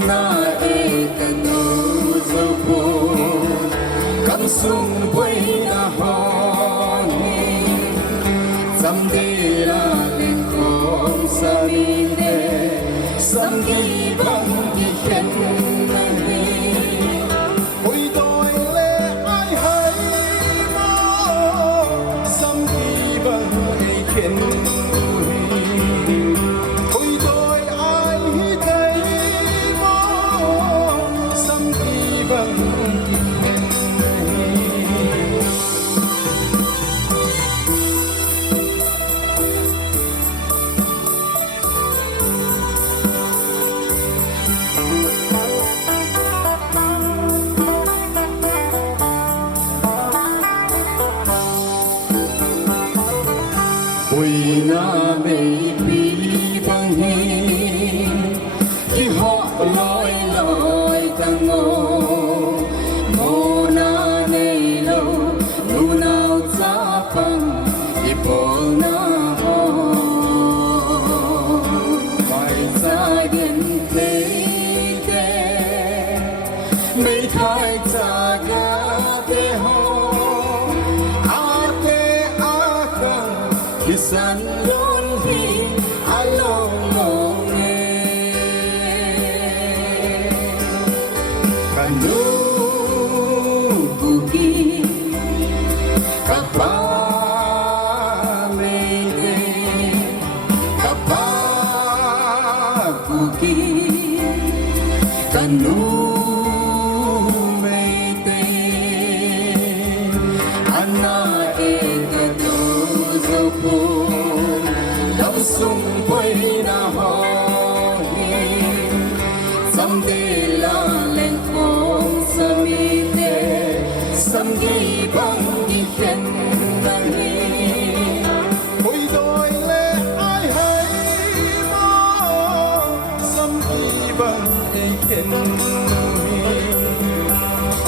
na e kanu zopo kam sung boi na honi someday la le kom samine samgi bang di khen na ni oi doi le ai hai mo samgi bang di khen ôi na mê pi bang hi khi họ loi loi tăng ngô mô na nei lâu nu nào cha pang i bol na ho mai cha gen te te mei thai cha ga te ho san don hi along long e kanu buki kapa me kapa buki kanu me te anna e kanu zopo sung boi na honi someday la len kom samine samgi bang di khen na ni oi doi le ai hai mo samgi bang di khen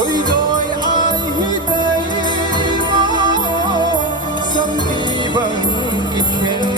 oi doi ai hi dai mo samgi bang di khen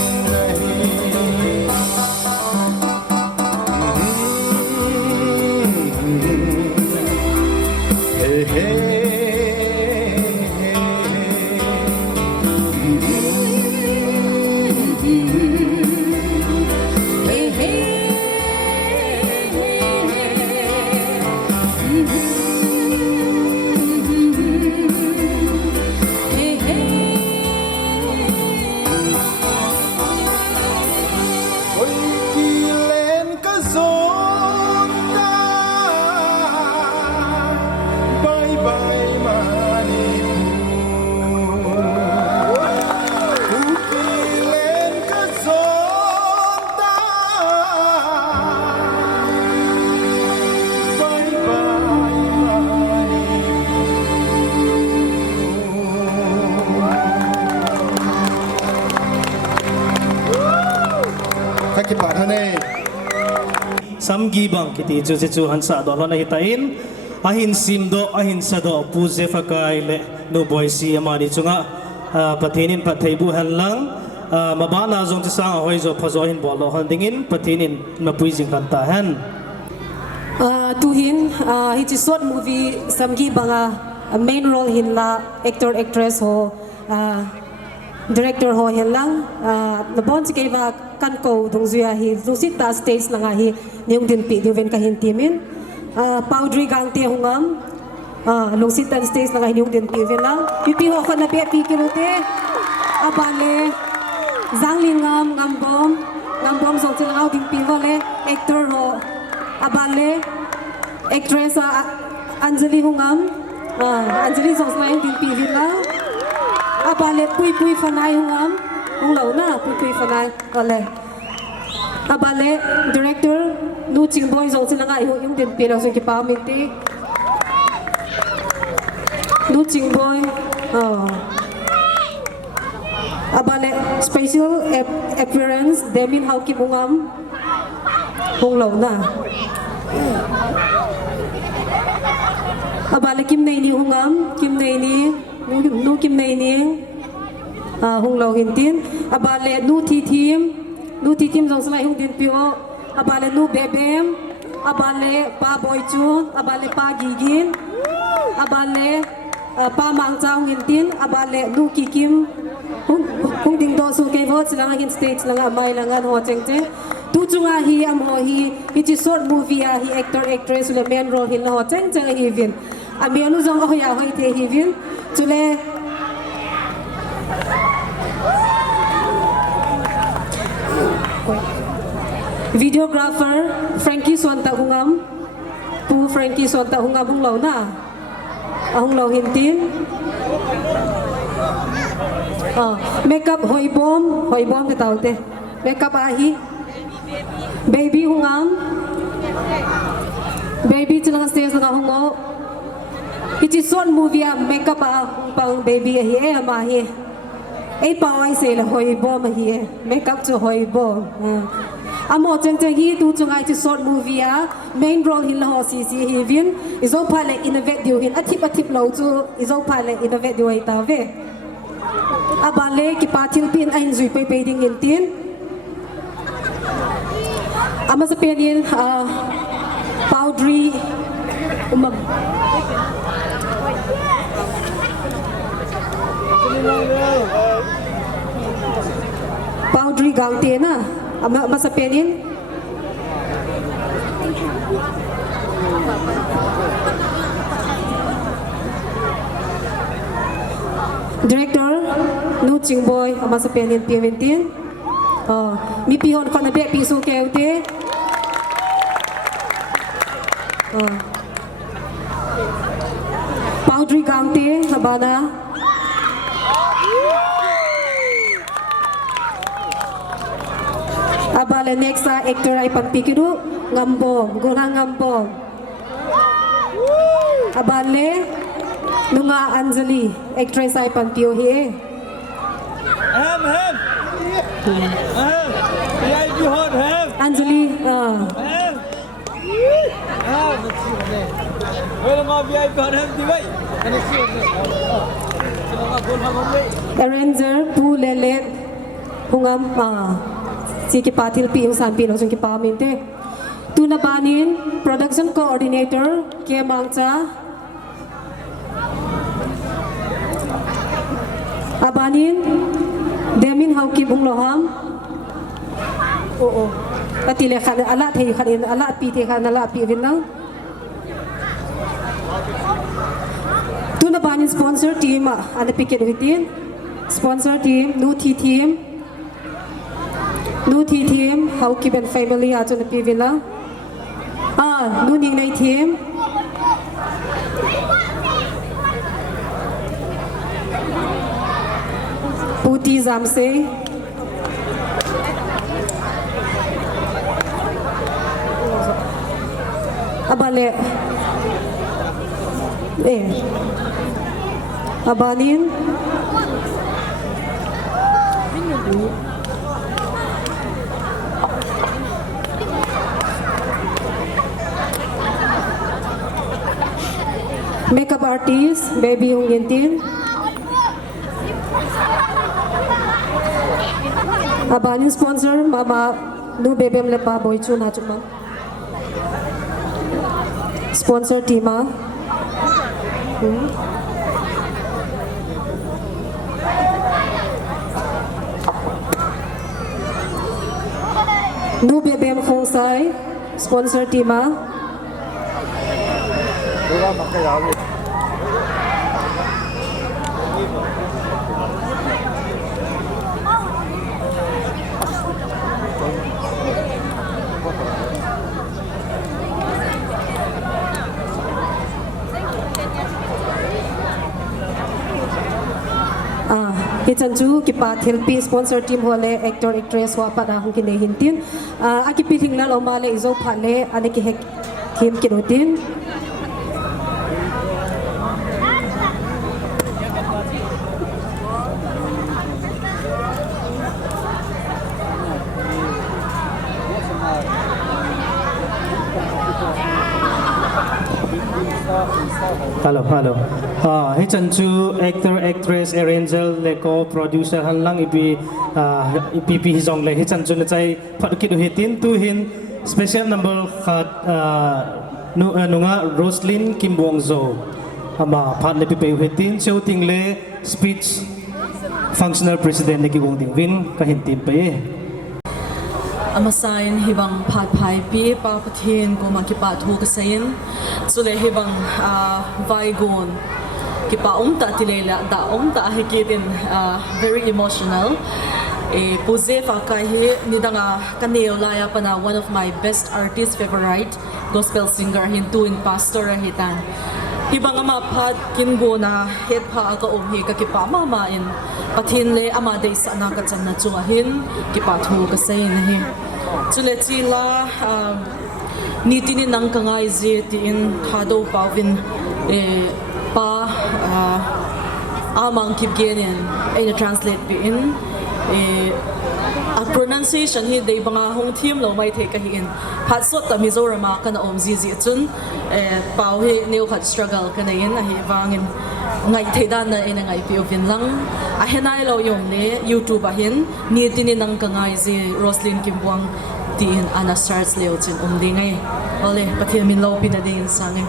Samgi bang kiti chu hansa do lona hitain ahin simdo ahin sado puze fakai le no boy si amani chunga pathinin pathaibu hanlang mabana jong sang hoi zo phazo hin bolo handingin pathinin mapui jing kan ta han tuhin hi chi short movie Samgi banga main role hin la actor actress ho director ho helang the bon chi keva kan ko dong zuya hi lusita stage langa hi neung din pi diven ka hin timin powdry gang te hungam lung sit and stays na kahinyong din TV lang. Pipi ho ko na pi kilote. Abale Zhang Lingam ngambom so til ngau ding pivole actor ho. Abale actress Anjali Hungam. Anjali so smile ding TV lang. Abale pui fanai Hungam. Hung lau na pui fanai. Ole. Abale director nu ching boy so til ngai yung din pi lo so ki pa mi ti. Nu ching boy. Abale special appearance Demin Hau Ki Bungam Hung Lau Na Abale Kim Nei Ni Hungam Kim Nei Ni Nu Kim Nei Ni Hung Lau Hintin Abale Nu Thi Thim Jong Salai Hung Din Pio Abale Nu Bebem Abale Pa Boy Chun Abale Pa Gigin Abale Pa Mang Chao Hintin Abale Nu Ki Kim Kung ding do su kay vote sila ngin stage lang amay lang ho chengche tu chunga hi am ho hi chi short movie hi actor actress le main role hin ho chengche hi vin ami anu jong ho ya hoi the hi vin chule videographer Frankie Sonta Hungam pu Frankie Sonta Hungam hung lau na hung lau hin tin makeup hoi bom ke tau te makeup ahi baby Hungam baby chilang stage na hungo ichi short movie makeup pang baby ahi ama hi ei pawai se la hoi bom hi makeup chu hoi bom amo cheng hi tu chungai chi short movie main role hin ho si hi vin izo phale innovate diu hin athip lo chu izo phale innovate diu ai ta ve Abale ki patil pin ain zui pe ding in tin ama sa penin powdery powdery gangte na ama sa penin director Nu Ching Boy ama sa penin P17 mi pihon ko na be piso keute powdery gangte habana abale next actor ay pagpikidu ngambom guna ngambom abale Nunga Anjali actress ay pagpiyo hi Anjali arranger pu lelet hungam si ki patil pi yung san pi lo ki pa min te tu na banin production coordinator ke mangcha Abanin Demin Hau Ki Bung Loham Atile khan ala thei khan ala pi the khan ala pi vin na Tuna Banin sponsor team and picket within sponsor team Nu Thi team Hau Ki Ben family atun pi vin na Nu Ning Nei team Puti Zamse Abale Abanin makeup artist Baby Hung Yentin Abanin sponsor Mama Nu Bebem Lepa Boy Chun Hachuma sponsor Tima Nu Bebem Khong Sai sponsor Tima hi chan chu ki pa thelpi sponsor team hole actor actress wa pa da hung ki ne hin tin a ki pi thing la lo ma le izo pha le ane ki hek thim ki no tin Hello. Hi Chanchu, actor, actress, arranger, leko, producer, hanlang ipi hizong le. Hi Chanchu na chay phatukit uhitin tu hin special number khat nunga Roslyn Kimbong Zo. Ama phat le pipe uhitin show ting le speech functional president le kibong ting win kahintim pe. Amasayin hibang patpai pi pa pathin ko makipa thu kasayin chule hibang vaigon kipa umta tilela da umta hikitin very emotional puze fa kai hi nidanga kaneo laya pana one of my best artist favorite gospel singer hin tuin pastor hitan hibang ama phat kingo na het pha ka hi ka kipa mama in pathin le ama dei sana ka channa chu hin kipa thu ka sei na hi chule chila nitini nang kangai je ti in thado pawin pa amang kip genin in translate bi in a pronunciation hi dei banga hong thim lo mai the ka hi in phat sot ta mizorama kana om ji chun paw hi neu khat struggle kana in a hi wangin ngai theidan na in ngai pi ovin lang a henai lo yom ne youtube a hin ni tini nang ka ngai je Roslyn Kimbong ti in ana starts leo chin ding ai ole pathiam min lo pin a ding sangin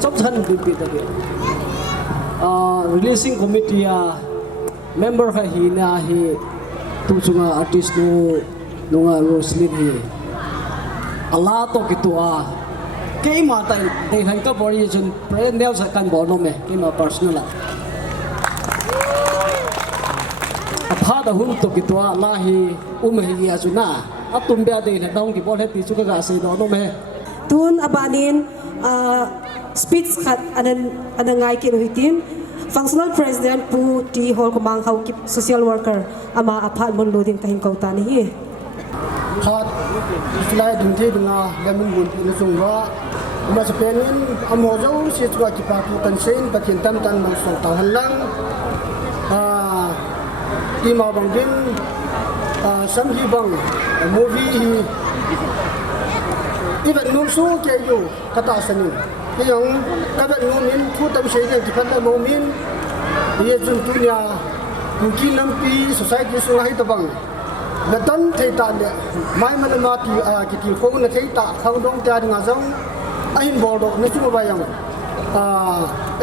chop chan bi ta bi releasing committee member ha hi na hi tu chunga artist nu nga Roslyn hi ala to kitua ke ma ta dei han ka bori jun pre neu sa kan bo no me ke ma personal apha da hun to kitua la hi hi ya chuna atum bia dei na dong ki bol he ti chu ka ga sei do no me tun abanin speech khat anangai ki rohitin functional president pu ti hol komang hau ki social worker ama aphat mon lodin kahin kauta ni hi hot fly dun the dunga lemon gun na sungwa ma sa penin amo zo si chwa ki pa tu kan sein pathin tam tan mang so ta halang ti ma bang din Samgi bang movie hi even nun su ke yo kata sanin yang kabat ngomin thu tam sei yang dipanda momin ye jun tunya mungkin nampi society su hai tabang natan thei ta le mai man ma ti ki ti ko na thei ta khang dong ta nga jong ahin bol do na chu ba yang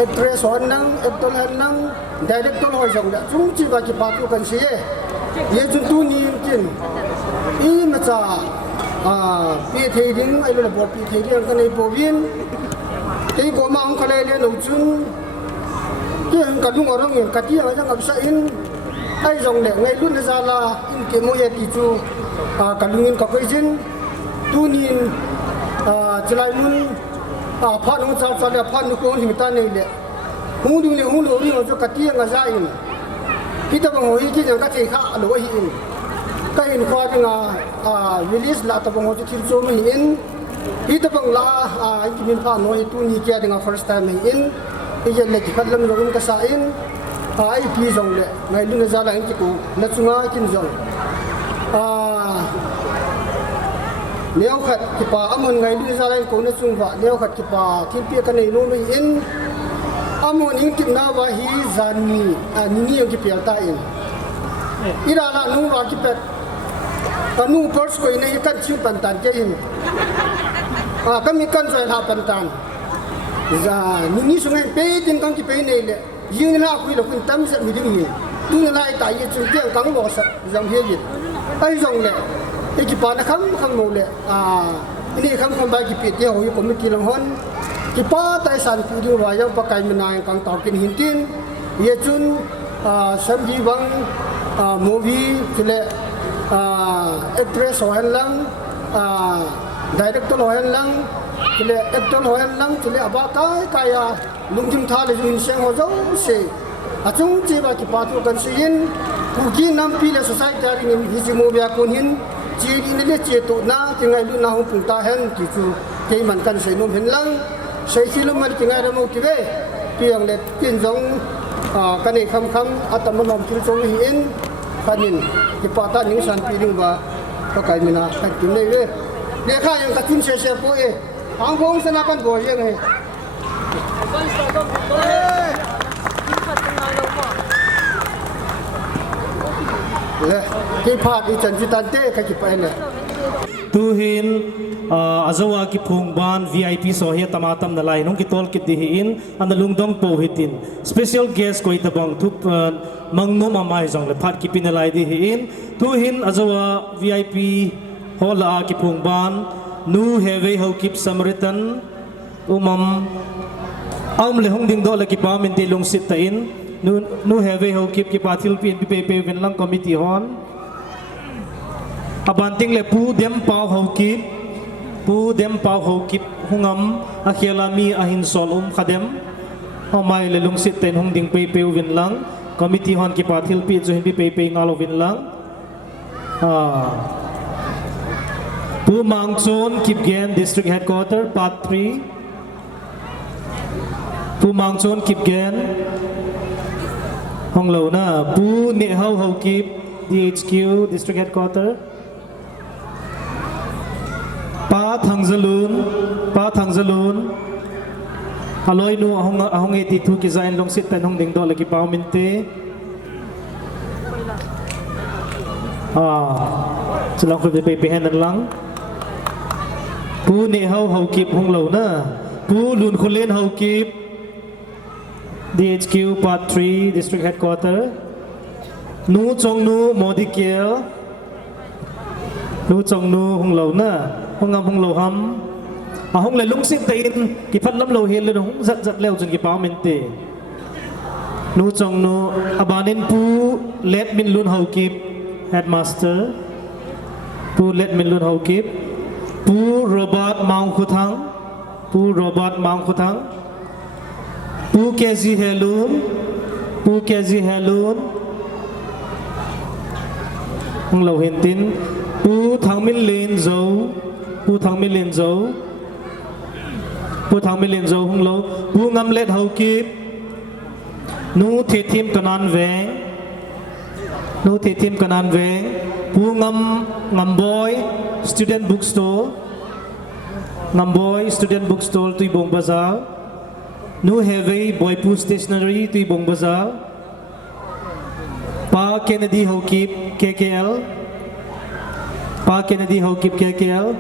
actress hon nang actor han nang director hoi jong da chung chi ba ki pa tu kan si ye jun tu ni kin I ma cha pi thei ding ai lo bo pi thei ding kan ai bo win cái bộ mà ông khai lên ông chun cái anh cả lúc ở đó người cả tia ở trong ngập sa in ai dòng lệ ngay luôn ra là in cái môi thì chu cả lúc in cả cái chân tu nhìn chỉ lại luôn phát ông sao là phát nó cũng hình ta này lệ hú đi ở chỗ cả tia ngã ra in khi ta bằng hồi cái rằng các thầy khác lỗi in cái in khoa cái release là ta bằng hồi cái phim số mình in khi ta bằng là anh kim pha nói tu ni kia dengan first time in cái giờ này chỉ phát lâm rồi cái sa in ai pi dòng lệ ngày luôn ra là anh chỉ cũng nó chung ai kim dòng nếu khát thì pa amon ngày luôn ra là cũng nó chung vạ nếu khát thì pa thiên pia cái này nó in amon in kim na va hi zani ni yang ki ta in ira la nu va ki pet nu pers ko ini kan chiu pantan ke in kami kan saya hapan tan, ni sungai pay tin kang ki pay nei le, yun na aku lo kun tam sa miding ni, tu na lai tai ye chung tiang kang lo sa jang he yin, ai jong le, ki pa na kham mo le, ini kham ba ki pi te ho ko mi ki long hon, ki pa tai san pi du wa yang pa kai menai kang taw kin hin tin, ye chun Samgi bang movie kile actress hoan lang director hoan lang kile actor hoan lang kile aba kaya lungjim tha le jin seng ho zo se achung chi ba ki pa tu kan sin ku ki nam pi le society ri ni hi ji mo bia kun hin chi ni le che tu na ti ngai lu na hu pung ta hen ki chu ke man kan se nom hin lang se si lu man ki ngai ra mo ki ve pi ang le tin jong kan ni kham atam nom ki chong hi in kanin ki pa ta ning san pi ding ba ka kai mina ka kim nei ve le kha yang ka tim se po e ang bong sana kan bo yang he le ki pa di chan ji tan te ka ki pa le tu hin azawa ki phungban VIP so he tamatam na lai nong ki tol ki dihin an lungdong po hitin special guest ko itabang tu mangnom amai jong le phat ki pinalai dihin tu hin azawa VIP hola ki phungban nu heve ho kip samritan umam le hong ding do le ki pa min ti lung sit ta in nu heve ho kip ki pathil pin pi pe ven lang committee hon abanting le pu dem pau ho kip hungam akhiala mi ahin sol khadem homai le lung sit ten hong ding pe ven lang committee hon ki pathil pi jo hin pi pe ngalo ven lang Pu Mangchon Kipgen District Headquarter Part 3 Pu Mangchon Kipgen Hong Lo na Pu Ne Hau Hau Kip DHQ District Headquarter Pa Thangzalun Aloy nu ahong eti thu ki zain long sit tan hong ding do lagi pau minte Selang ko pe hen lang Pu ne hau hau kip hong lo na Pu Pu Lun Khulin Hau Kip DHQ Part 3 District Headquarter Nu Chong Nu Modikiel Nu Chong Nu Hung Lo Na Hung Ngam Hung Lo Ham Hung Lai Lung Sin Tain Ki Phat Lam Lo Hel Le Hung Zat Zat Leo Chun Ki Pao Min Te Nu Chong Nu Abanin Pu Let Min Lun Hau Kip Headmaster Pu Let Min Lun Hau Kip Pu Robert Maung Khutang Pu Robert Maung Khutang Pu Kezi Helun Pu Kezi Helun Hung Lo Hin Tin Pu Thang Min Lin Zo Pu Thang Min Lin Zo Pu Thang Min Lin Zo Hung Lo Pu Ngam Let Hau Kip Nu Thi Thim Kanan Veng Nu Thi Thim Kanan Veng Pu Ngam Boy Student Bookstore Ngam Boy Student Bookstore Tuibong Bazaar Nu Heavy Boy Pu Stationery Tuibong Bazaar Pa Kennedy Hau Kip KKL Pa Kennedy Hau Kip KKL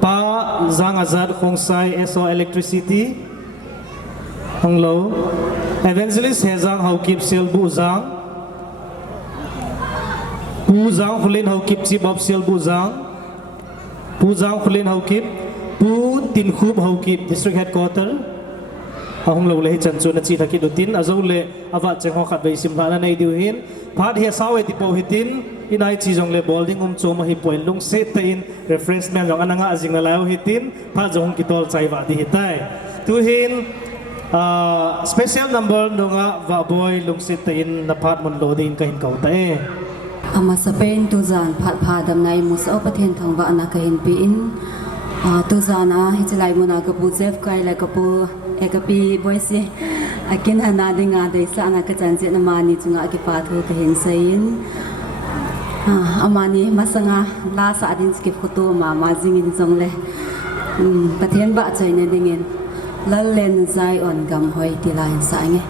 Pa Zang Azad Khongsai SO Electricity Hung Lo Evangelist Hezang Hau Kip Silbu Zang Pu Zang Khulin Hau Kip Chief of Silbu Zang Pu Zang Khulin Hau Kip Pu Tin Khub Hau Kip District Headquarter Hung Lo Le Chan Chun Chi Thaki Dutin Azau Le Avat Cheng Ho Khat Bei Sim Hana Nei Diu Hin Phat He Sawe Ti Po Hitin Inai Chi Jong Le Bolding Choma Hi Point Lung Se Tain Reference Man Jong Ananga Azing La Lao Hitin Phat Jong Kitol Chai Va Di Hitai Tu Hin special number Nunga Va Boy Lung Se Tain Na Phat Mon Lo Din Ka Hin Kau Tae Ama sa pen tu zan phat phadam nai musa pathen thangwa na ka hin pi in tu zana hichlai muna ka pu chef kai la ka pu ekapi boise akin hana dinga de sa na ka chan je na mani chunga ki pa thu ka hin sain amani masanga la sa din skip photo ma jingin jong le pathen ba chai na dingin lal len zai on gam hoi ti lai sa nge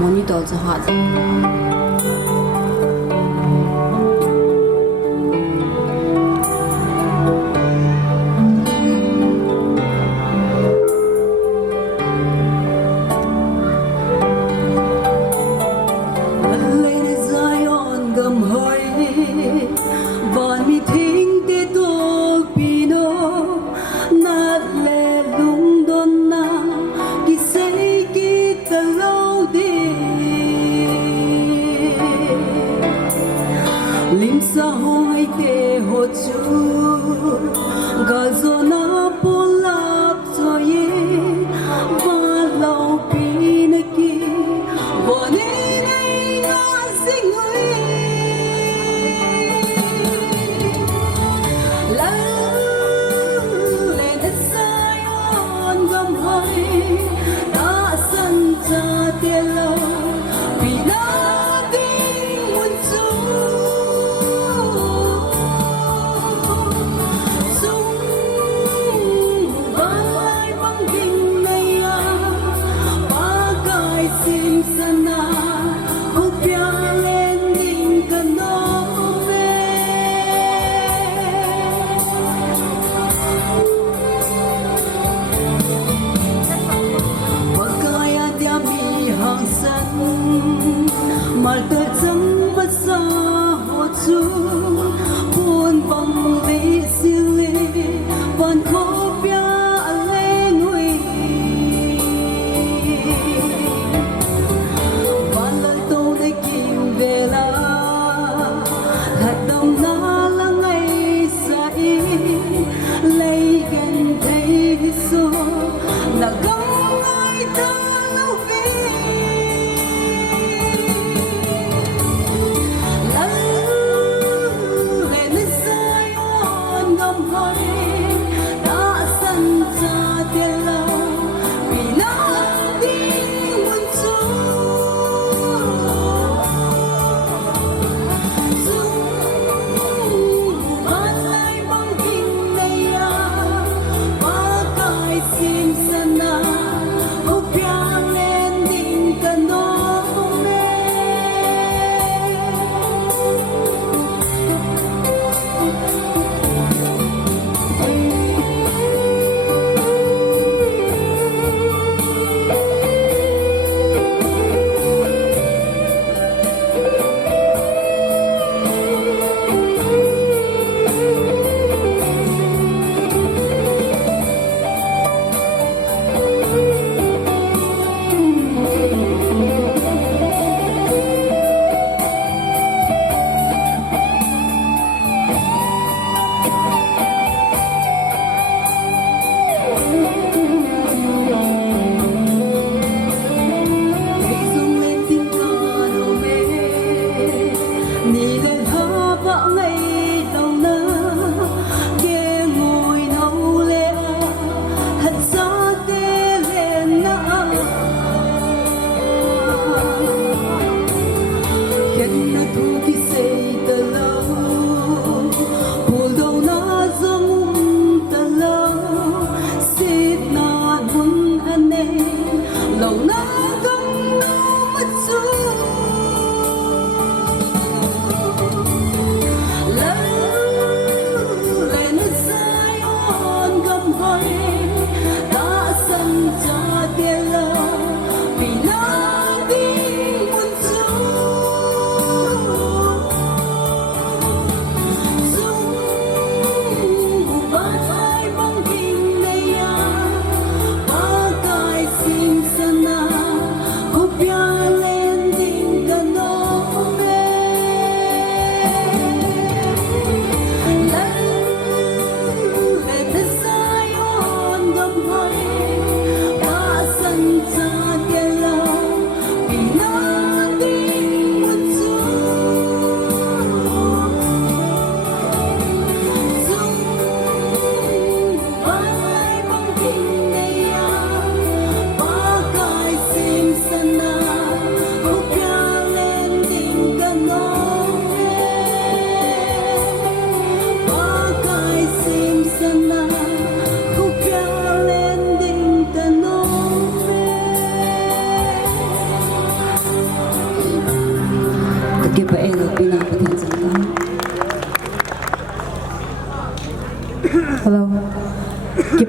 monitor cho họ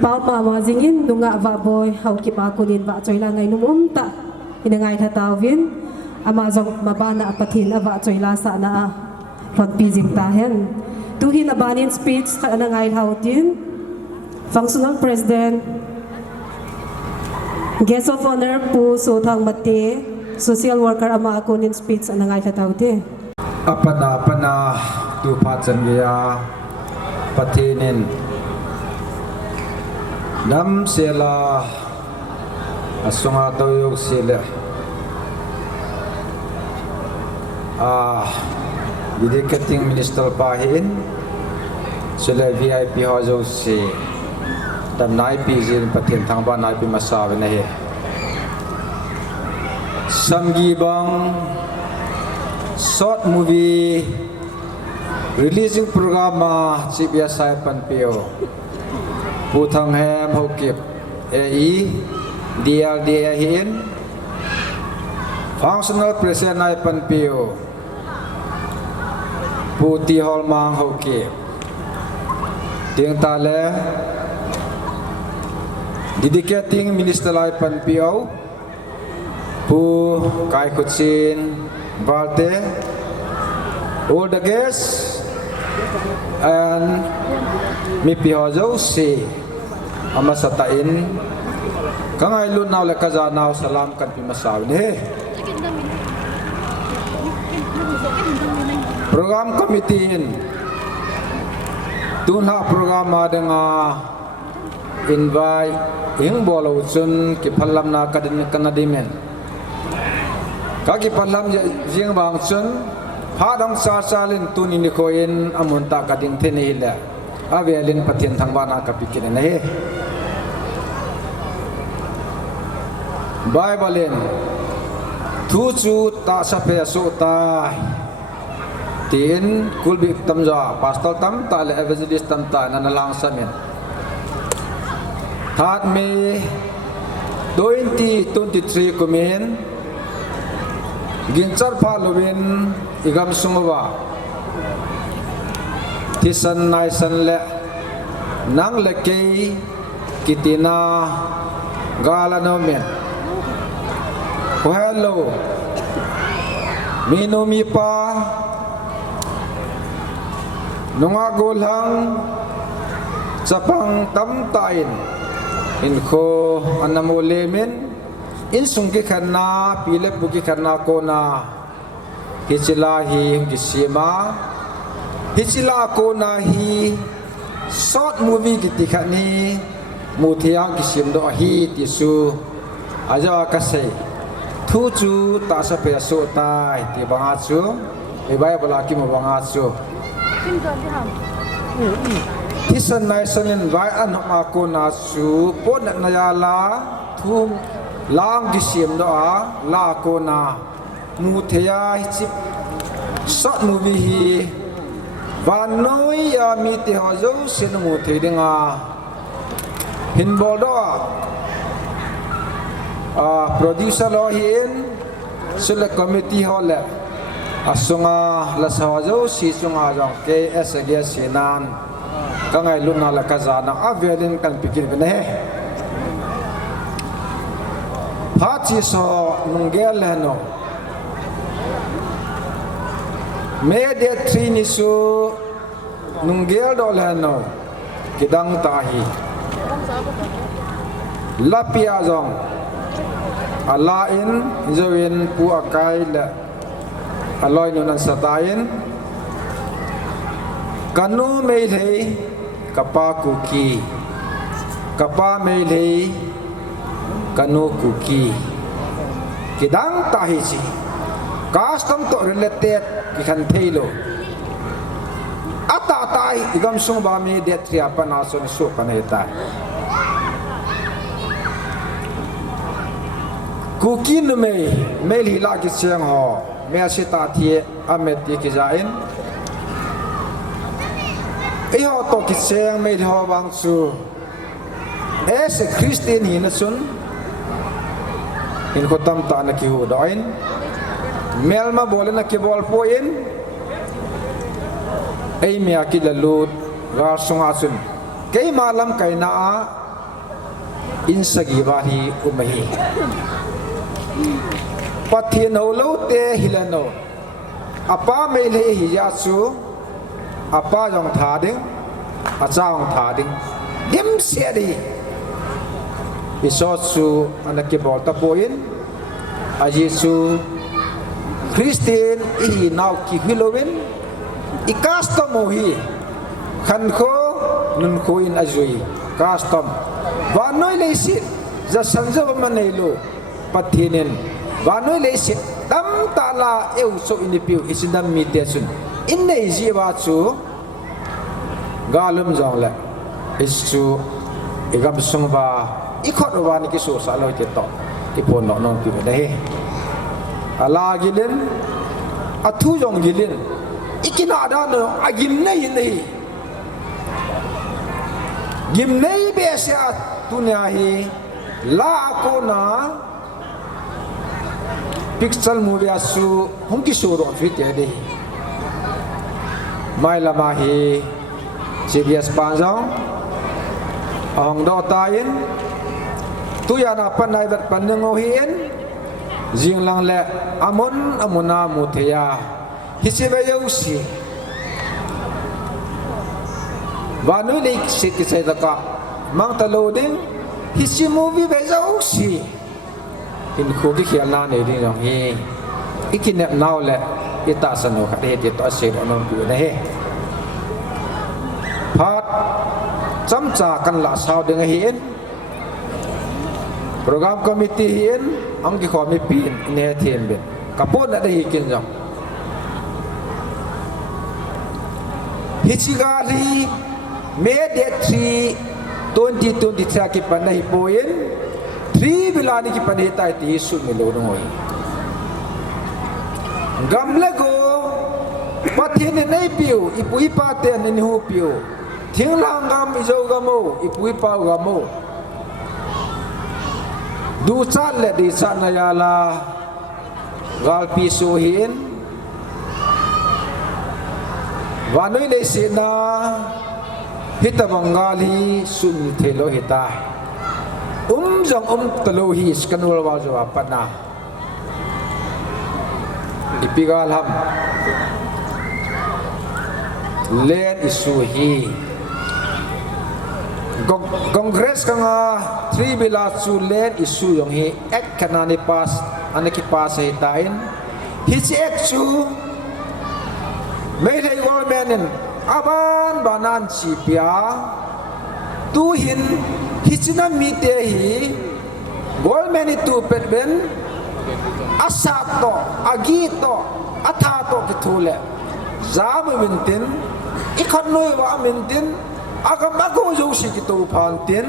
pau ma jingin dunga va boy hau ki pa kunin va choila ngai num ta ina ngai tha tawin ama jong mabana apathin awa choila sa na rot pi jing ta hen tu hin abanin speech kha na ngai hautin functional president guest of honor pu so thang mate social worker ama kunin speech ana ngai tha tawte apana tu phajan ya pathinin nam sela asunga toyok sela dedicating minister pahin sela VIP hojo se tam nai pi jin pathin thangba nai pi masa ne he Samgi bang short movie releasing program ma chibia sai pan pio puthang hem hokip ei DLDA hin functional president nai pan pio puti hol mang hokip ting ta le dedicating minister lai pan pio pu kai kutsin balte all the guests and mi pihozo si amasatain kangai lu naw le kaza naw salam kan pi masaw ne program committee in tunha program adanga invite ing bolo chun ki phalam na kadin kanadimen kaki palam jing bang chun phadang sa salin tuni ni koin amun ta kading theni le avelin pathin thangbana kapikin ne he bible thu chu ta sa pe so ta tin kulbi tamja pastor tam ta le evangelist tam ta na lang samin that me 2023 kumin ginchar phalovin igam sungwa tisan nai san le nang le ke kitina gala no men hello mino mi pa nunga golang sapang tam tain in ko anamole men in sungki khanna pile buki khanna ko na hichila hi gisima hichila ko na hi short movie gitikhani muthia gisim do hi tisu aja kasai thu chu ta sa pe so tai ti banga chu e bai bala ki mo banga chu tisan nai sanin vai an ma ko na chu pot na ya la thum lang gisim do a la ko na mu theya chip short movie hi van noi ya mi te ho zo sin mu the dinga hin bol do producer lo hin select committee ho le asunga la sa zo si sunga jong ke sg sinan ka ngai luna la kazana avelin kan pikir bene he Hachi so nungel hano me de trini su nungel dol hano kidang tahi lapia zong ala in zoin pu akai la aloi nunan satain kanu me lei kapa kuki kapa me lei kanu kuki kidang tahi chi custom to related ki khan thailo ata tai igam sung ba mi de tria pana so ni so paneta kuki no me li la ki chang ho me asita thie amet ti ki jain e ho to ki chang me ho bang chu as a Christian hi na sun in ko tam ta na ki hu doin mel ma bol na ki bol po in ei mi aki la lut gar sunga sun kei malam kai na a in sagiwa hi umahi pathian ho lo te hilano apa me le hi ya chu apa jong tha ding a chang tha ding dim se di iso chu anaki bol ta poin a yesu Christian i now ki hilowen i custom hi khan kho nun kho in azui custom wa noi le si za sanja ba manelo pathinen wa noi le si tam ta la eu so in piu isidam mi te sun in nei ji wa chu galum jong la is chu igam sung ba i khot wa ni ki so sa lo te to ki pon no no pi da he ala gilin athu jong gilin ikina da no agim nei nei gim nei be se tunya hi la ko na pixel movie asu hungki so ro fit ya de mai la ma hi CBS panjang ong do tain tu ya na panai dat panengo hien jing lang le amon amuna muthya hisibe yausi vanu le sit ki sai daka mang ta loading hisi movie be yausi in ko ki khial na ne ding jong hi ikinep naw le ita sanu kha de to se onon pu ne he phat chamcha kan la saw ding hiin program committee hiin ang ki khomi pin ne thien ben kapon na dei kin jong hichigali me de 3 2023 ki panai poin 3 bilani ki panai tai ti su me lo noi gamle go pathin nei piu ipui pa te ni hu piu thing lang gam izo gamo ipui pa gamo du chan le di chan na ya la gal pi su hin vanoi le sina hita bangali sun thelo hita jong talo hi skanul wa jo apana ipigal ham len isu hi congress kanga 3 bila chu len isu yong hi ek kanani pas anaki pas hi tain hi chi ek chu mai thai gol menin aban banan chi pia tu hin hichina mi te hi gol meni tu pet ben asa to agi to atha to ki thule zam mintin ikhat noi wa mintin agam ago jo si ki to phan tin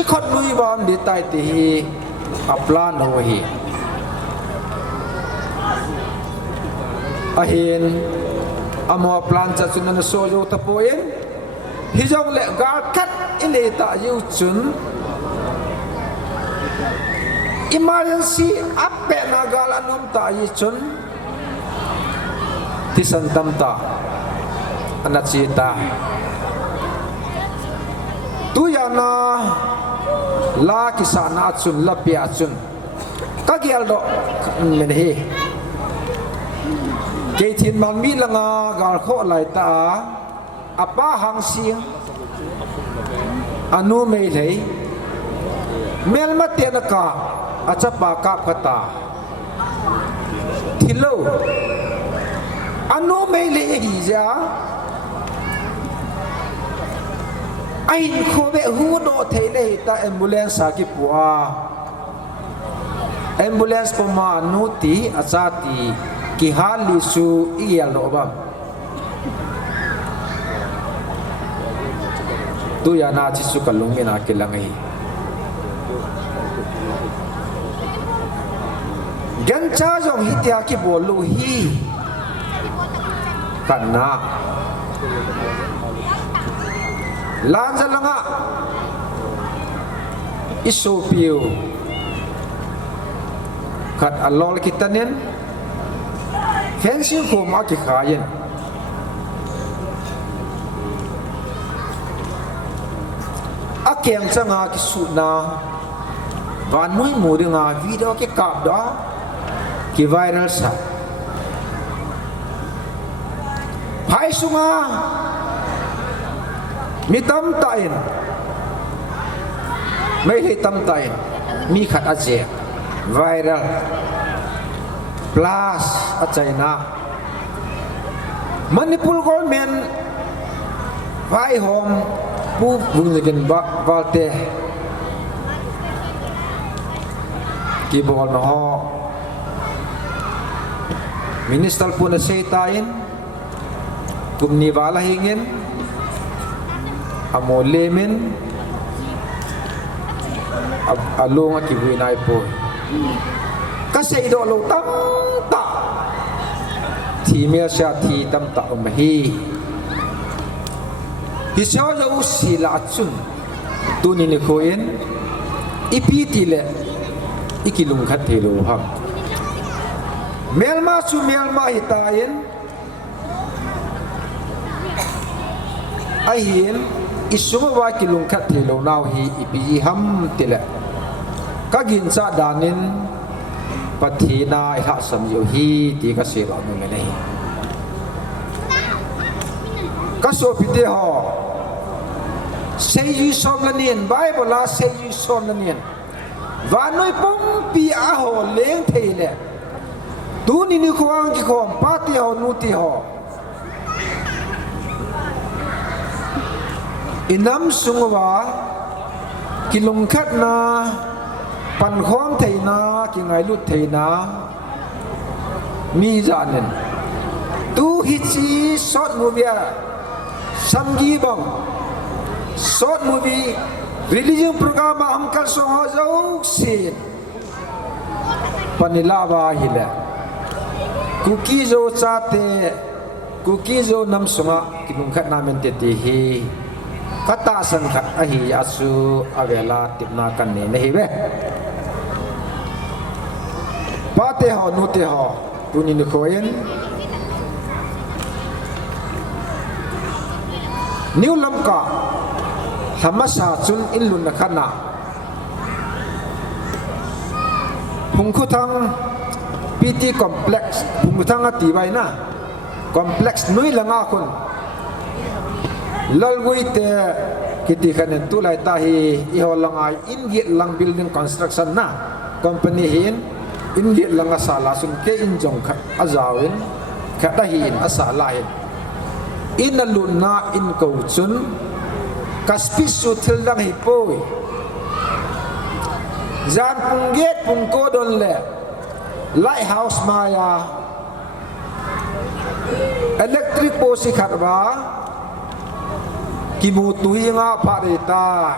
ikhat noi wa mi tai te hi aplan ho hi ahin amo plan cha chunan so jo ta poin hijong le gar kat ile ta yu chun emergency appe na gal anom ta yi chun tisan tam ta anachita tu ya na la kisana chun la pia chun ka gial do men hi ke thin man mi langa gal kho lai ta apa hang siang anu mei lei mel ma te na ka achapa ka phata thilo anu mei lei hi ja ai kho be hu no thei lei ta ambulance ki puwa ambulance ko ma anu ti achati ki hali su iya lo ba tu ya na chi su kalung ina kilangai gan cha jong hitia ki bolu hi kanna lan jalanga isopiu kat alol kitanen fencing ko ma ki khayen keng changa ki su na van noi mu de nga video ke kap da ki viral sa phai sunga mi tam tain mai le tam tain mi khat a je viral plus a China Manipur government vai hom pu vung gen ba valte ki bol no minister pun se tain kumni wala hingin amolemen alunga ki buinai po kasi do lo tam ta thi me sha thi tam ta hi hi sha lo si la chun tu ni ne khoen ipi ti le ikilung khat the lo ha melma chu melma hi tayen ai hiền isuma wa kilung khat the lo naw hi ipi ham tile ka gin cha danin pathina ha sam yo hi ti ka se la no me nei ka so pite ho sei yu som la nien bible la sei yu som la nien wa noi pong pi a ho leng theile tu ni ni khoang ki khom pa ti ho nu ti ho inam sungwa kilung khat na pan khom theina ki ngai lut theina mi janen tu hi chi short movie Samgi bang short movie religion program am kal so ho zo sin panila ba hile kuki zo chate kuki zo nam sunga kilung khat na men te ti hi kata san khat ahi asu avela tipna kan ne nahi be pate ho nu te ho tuni ni khoyen new lamka hamasa chun ilun na khana phungkhuthang pt complex phungkhuthang ati bai na complex nui langa khun lalgui te kiti khanen tu lai ta hi I holangai ingi lang building construction na company hin ingi lang asala sun ke injong kha azawin khata hin asala hin in alunna in ko chun kaspisu thil dang hi poi zan punget pungko don le lighthouse maya electric posi khatba kimu tuhinga parita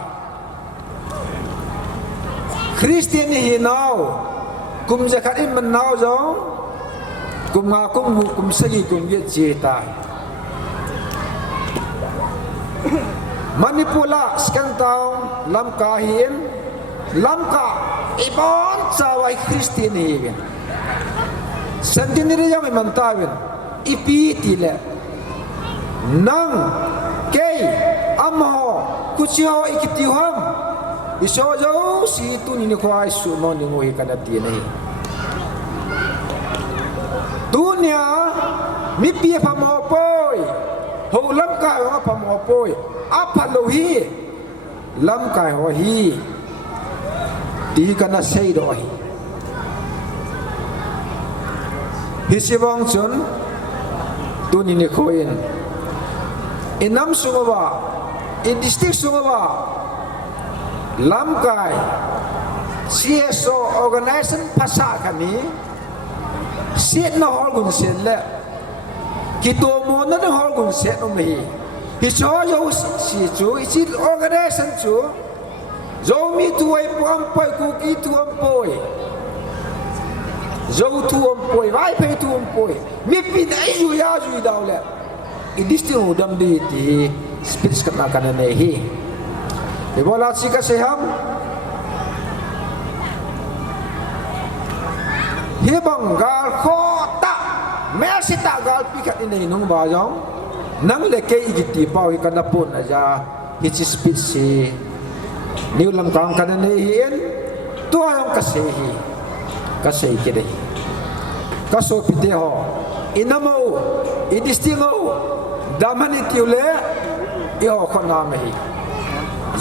Christian hi now kum zakhat in man now zo kum nga kum hu kum sagi kum ye cheta Manipula skantang lamka hin lamka ibon sawai Christian hi santiniri yang mantawin ipi tile nang kei amo kuchio ikitiham iso jo si tu ni khwai su no ni ngoi kana ti nei dunia mi pi pa mo poi ho lam ka ho pa mo poi apa lo hi lam ka ho hi ti kana sei do hi hisibang chun tu ni khoin inam sungawa in district sungawa lamkai CSO organization phasa kani sit na horgun sen le kito mo na horgun sen um hi hi cho yo si chu si organization chu zo mi tuai pom pai ku ki tuam poi zo tuam poi vai pe tuam poi mi pin ai yu ya ju daw le idisting udam di ti speech kana kana ne hi ibola sika seham hi bangal khota mesita gal pikat ini nung ba jong nang le ke igiti pau hi kana pon aja hi speech si niu lam kang kan nei hian tua yong ka sei ki dei ka so pite ho inamo idistingo damani tiule i ho khona me hi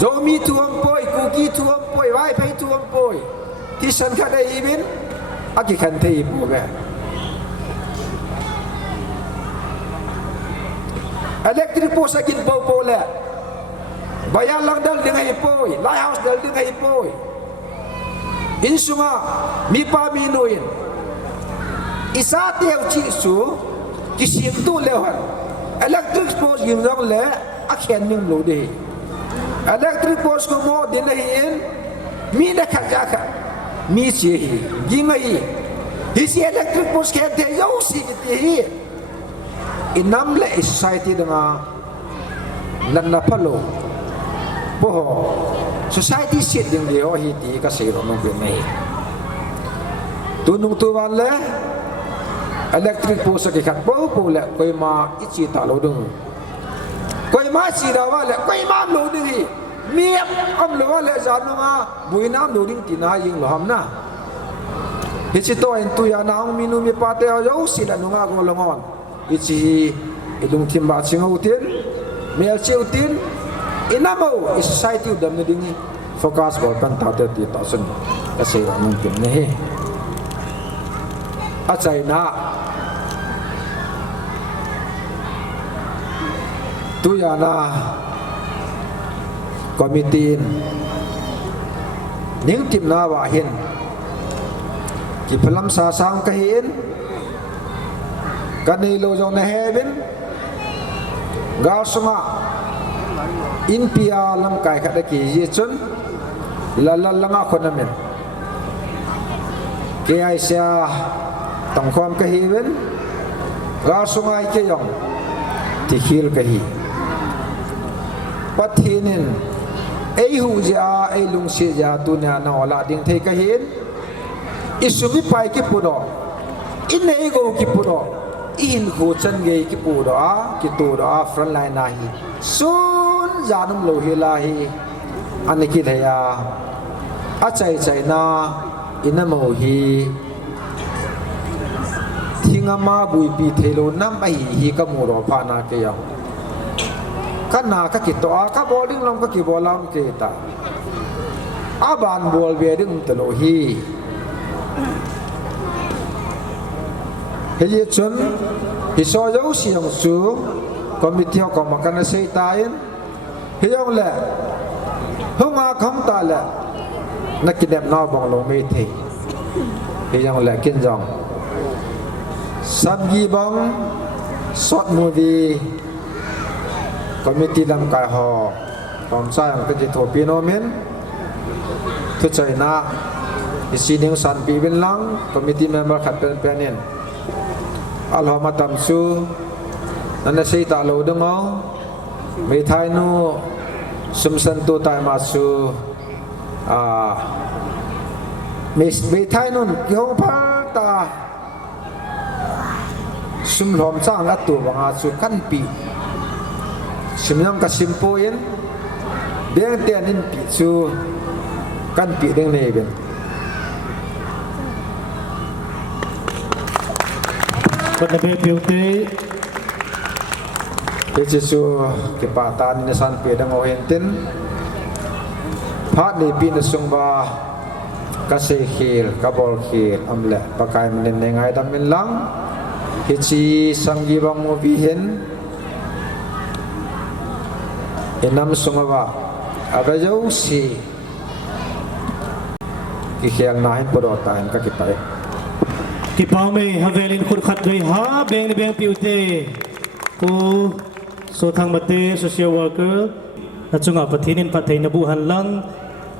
zomi tuam poi kuki tuam poi vai pai tuam poi ti san kha dei ibin aki khan thei pu be electric post akin po le bayan lang dal dingai poi lighthouse dal dingai poi insunga mi pa minuin isa teu chi su kisim tu lewan electric post yin dong le akhen ning lo de electric post ko mo dinai in mi na khaja kha mi chi hi gingai hi si electric post khen te yo si ti hi inam le society danga lan na phalo bo society sit ding de ho hi ti ka sei ro nong pe nei tu nung tu wan le electric post ki khat po le koi ma ichi ta lo dung koi ma chi da wa le koi ma lo ding hi mi am lo wa le za no ma bui nam lo ding ti na ying lo ham na hi chi to en tu ya na ong minu mi pa te ho yo si la no nga go lo ngon ichi ilung timba chingau tin mel cheu tin inamo society dam ne ding focus go kan ta te ti ta sun ka sei ra nong pin ne he a chai na tu ya na committee ning tim na wa hin ki phalam sa sang ka hin kanei lo jong na heaven ga sunga in pia lam kai kha da ki ye chun la nga khona men ke ai sia tong khom ka heaven ga sunga ke yong ti khil ka hi pathinin ei hu ja ei lung se ja tu na na ola ding thei ka hin isumi pai ki pudo in nei go ki pudo in khu chan ge ki pu do a ki tu do a front line na hi sun janum lo hi la hi aniki thaya a chai na inamo hi thingama bui pi thelo nam ai hi ka mu ro pha na ke ya kana ka ki to a ka bowling lam ka ki bolam ke ta a ban bol be ding to lo hi hei chun hi so yo si yong su committee ko ma kan sei ta in hi yong le hunga kham ta le na ki dem na bong lo me the hi yong le kin jong Samgi bang short movie committee lam kai ho kom sa yang ke tho pino men tu chai na isi ning san pi bin lang committee member khat pen penin alhama tamsu nana sei ta lo dongo me thai nu sumsan tu tai ma su me thai nun yong pa ta sum lom chang la tu wanga chu kan pi simyam ka simpoin deng ten in pi chu kan pi deng nei ben But the beauty Jesu kepatan ni san pe dang o hentin phat ni pi na sung ba ka se khil ka bol khil amle pakai men ne ngai dam min lang hichi samgi bang mo bi hen enam sunga ba aga jau si ki khiang na hen podo ta hen ka ki pai ki pau me havelin khut khat dei ha beng beauty ku so thang mate social worker na chunga pathinin pathai na bu han lang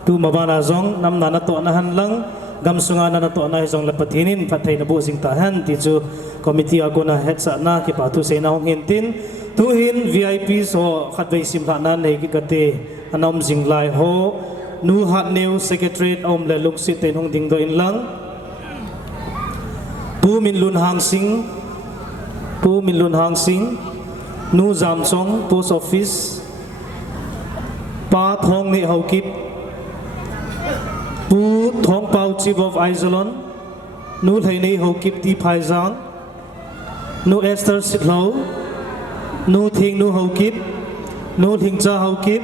tu mabana zong nam na na to na han lang gam sunga na na to na zong la pathinin pathai na bu sing ta han ti chu committee agona head sa na ki pa tu se na hong hin tin tu hin VIP so khat dei sim la na nei ki kate anom jing lai ho nu hat new secretary om le luk sit ten hong ding do in lang pu min lun hang sing nu zam song post office pa thong ni hau kip Pu Thong Pao Chief of Aizolon, Nu Thầy Ni Ho Kip Ti Phai Zang, Nu Esther Sitlo, Nu Thing Nu Ho Kip, Nu Thing Cha Ho Kip,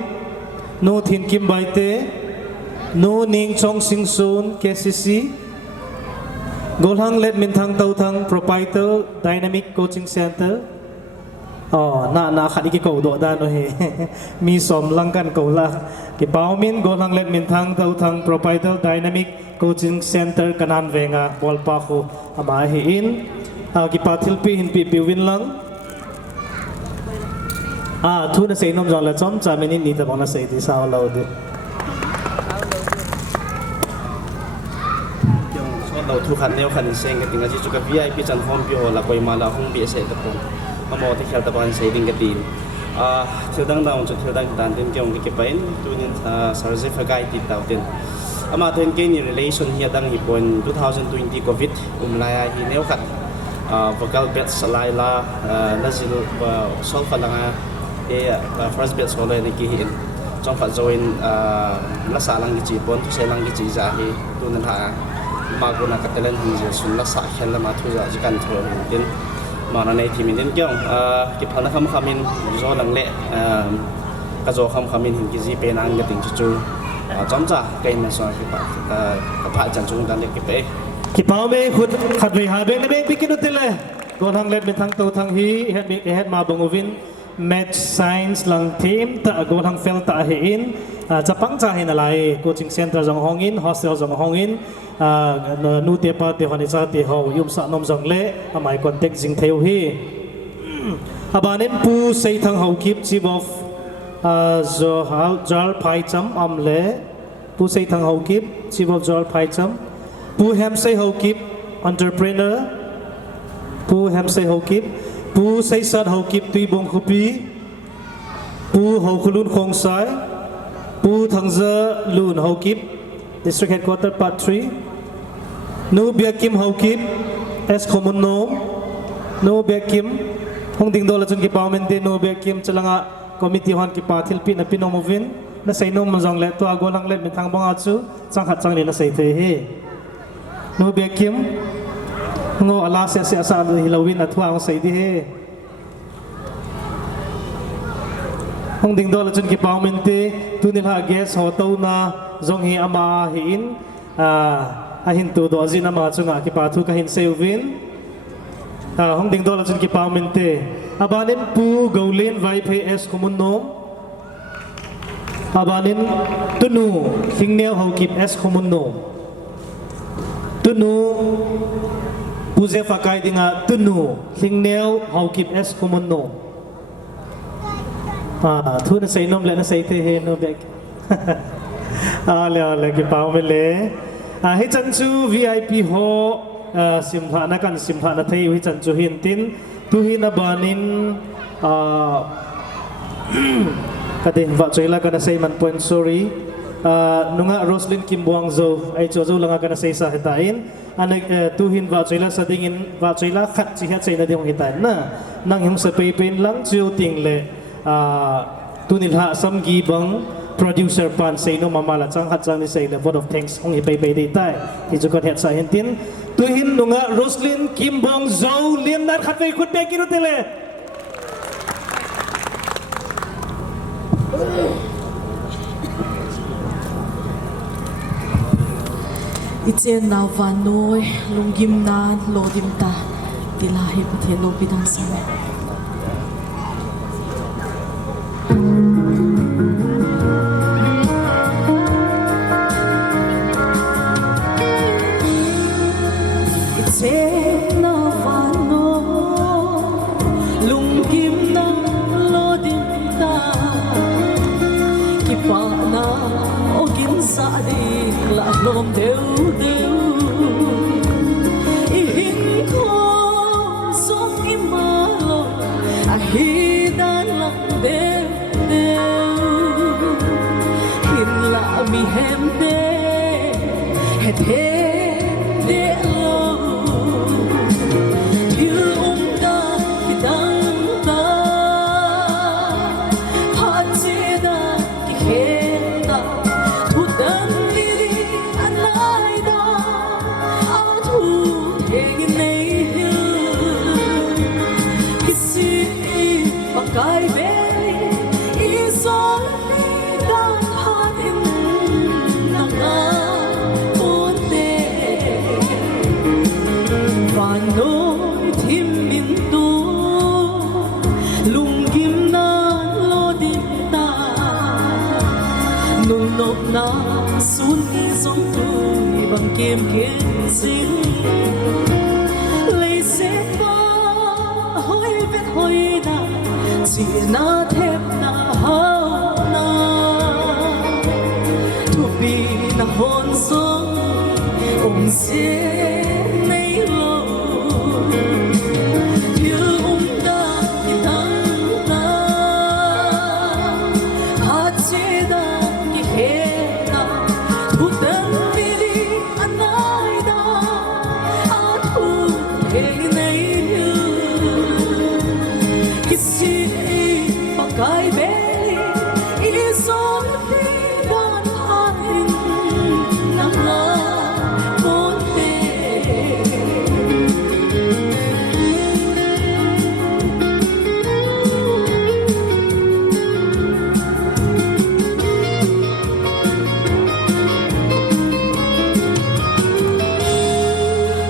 Nu Thing Kim Bai Te, Nu Ning Chong Sing Sun KCC, Golhang Let Min Thang Tau Thang Proprietor Dynamic Coaching Center. Na khát cái cầu độ đa nó he mi som lăng căn cầu la cái bao min go lăng let min thang tàu thang proprietor dynamic coaching center kanan venga bol pa khu ama he in cái pathil pi hin pi win lang thu na sei nom jong la chom cha min ni ta bang na sei ti sao lo de đầu thu khăn neo khăn sen cái tiếng là chỉ cho cái VIP chân home bio là coi mà là không bị sẽ tập trung mà thì khi tập anh sẽ định cái tiền thiếu đăng đầu cho thiếu đăng đàn tiền trong cái bên tôi nên service phải guide tiền đầu tiền mà thêm cái nhiều relation hiện đang hiệp quân 2020 covid lại thì nếu khăn vocal bets lại là nazil và solve là cái first bet số này cái hiện trong phần join là xã lăng cái chỉ bốn tôi sẽ lăng cái chỉ giá thì tôi nên hạ mà cô nào cái lên hình xuống là xã khen là mà thu ra chỉ cần thừa tiền mà này thì mình đến kiểu kịp thời nó không mình do lằng lệ cái do không mình hình cái gì bên anh cái tình chú chống trả cái này so cái phải chẳng chúng ta để cái bao bê khut khát về hà bên bên bị cái đó tiền lệ còn thằng lệ bên thằng tàu thằng hi hết mà bằng ovin match science lang team ta còn thằng fail ta hinจะปังใจให้อะไรcoaching center จงห้องอิน hostel จงห้องอินนูเตียปาเตียฮันิซาเตียฮาวยุมสะนมจงเละทำไมคอนเทกต์จิงเทียวฮีบานินปูเซทังฮาวคิป chief of จอลไพจัมอัมเล่ปูเซทังฮาวคิป chief of จอลไพจัมปูแฮมเซฮาวคิป entrepreneur ปูแฮมเซฮาวคิปปูเซซัดฮาวคิปตุยบงคุปีปูฮาวคุลุนคงไซPu Thang Ze Lun Ho Kip District Headquarter Part 3 Nu Bia Kim Ho Kip S Khomunnom Nu Bia Kim Hong Ding Do La Chun Ki Pao Men De Nu Bia Kim Chalanga Committee Hon Ki Pa Thil Pi Na Pinomovin Na Sei Nom Mazong Le To Ago Lang Let Min Thang Bang Achu Chang Khat Chang Ni Na Sei The He Nu Bia Kim Ngo Ala Se Se Asa Hilawin Athwa Ang Sei Di He Hong Ding Do La Chun Ki Pao Men De tu nil ha guest hotel na zong hi ama hi in a hin tu do azin ama chunga ki pa thu ka hin seuvin hong ding do la chun ki pa mente abanin pu golin vai phe s Khomunnom abanin tunu thingneo ho kip s Khomunnom tunu pu ze fakai dinga tunu thingneo ho kip s Khomunnom thu nó xây nôm lại nó xây thế hệ nó đẹp lại cái bao mình lẽ hết chân chú VIP ho sim pha na kan sim pha na thấy hết chân chú hiện tin tu hi na banin cái gì vợ chơi là cái xây man point sorry nunga Roslyn Kim Buang zo ai cho zo langa cái xây sa hitain anh tu hin vợ chơi là sa dingin vợ chơi là khát chỉ hết xây na diong hitain na nang hong sa pen lang chiu ting le tu nil ha Samgi bang producer pan say no mama la chang hat chang ni say the vote of thanks ong hi pe dei tai hi chu kon het sa hen tin tu hin nunga Roslyn Kim Bong zo lian nat khat ve khut pe ki no tele Ichen na vanoi lungim na lodim ta tilahi pathen no bidang sa lom đều đều in không sống im mà lo hi dan lặng đều đều hin la mi hem de het he de lo yêu da kitang ta hat da ki he da tu dan li an bằng kim kiên dính lấy sẽ qua hối vết hối na chỉ na thêm na hao na thu bi na hôn xuống ôm sẽ mấy lâu yêu đã thì thắng ta hát chế đã thì hết ta thu tân vì đi anh ai đã thu thế này như cái gì mà cái bé ý son đi đàn hát nắng la bốn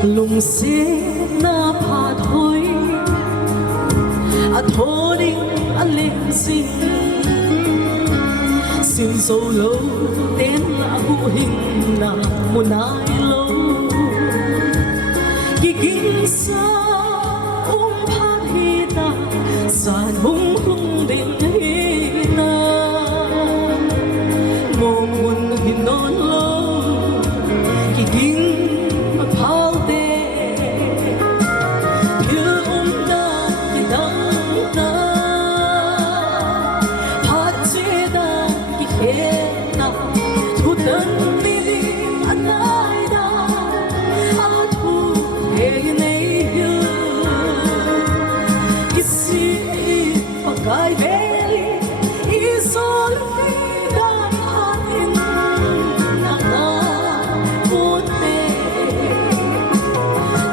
lùng xế na phá thôi thô đinh lên sinh xin dấu lâu tên là hữu hình là một ai lâu kỳ kinh xa phát hi ta sàn hung hung đến hi na mồ muôn hình non lâu kỳ kinh phao tê yêu đã thì đắng ta phát chế đã kỳ hết ta thu tân vì đi anh ai đã thu thế này yêu cái gì mà cái bé ý son vì đã hát in na vô tê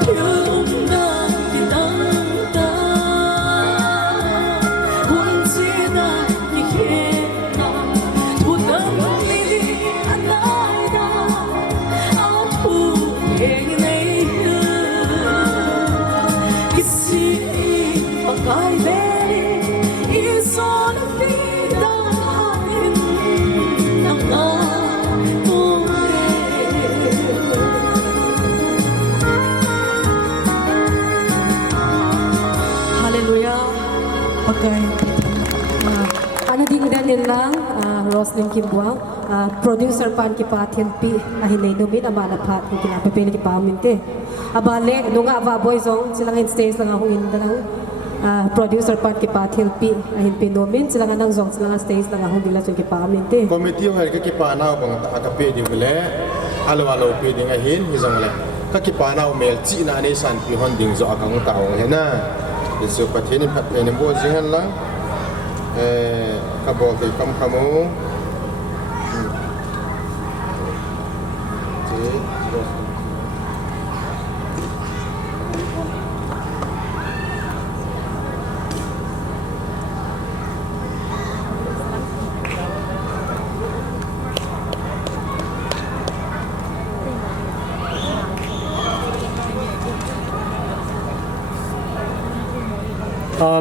yêu đã thì đắng ta hôn chế đã thì hết ta thu tân vì đi anh ai đã thu thế này yêu cái gì mà cái bé ý son vì đã hát in na vô Hallelujah. Okay. Ano din din lang Roslyn Kimbuang, producer pan kipa Thienpi ahinay numin amana pat kung kinapapili kipa aminte. Abale nunga ava boy zong silang in stage lang akong indalang producer pan kipa Thienpi ahinpi numin silang anang zong silang stage lang akong dila so kipa aminte. Committee har ka kipa na bang akape di gule alo pe ding ahin hizong le ka kipa na mel chi na ne san pi hon ding zo akang taw he na isu pathin phat ne bo jingan la ka bol te kam kamu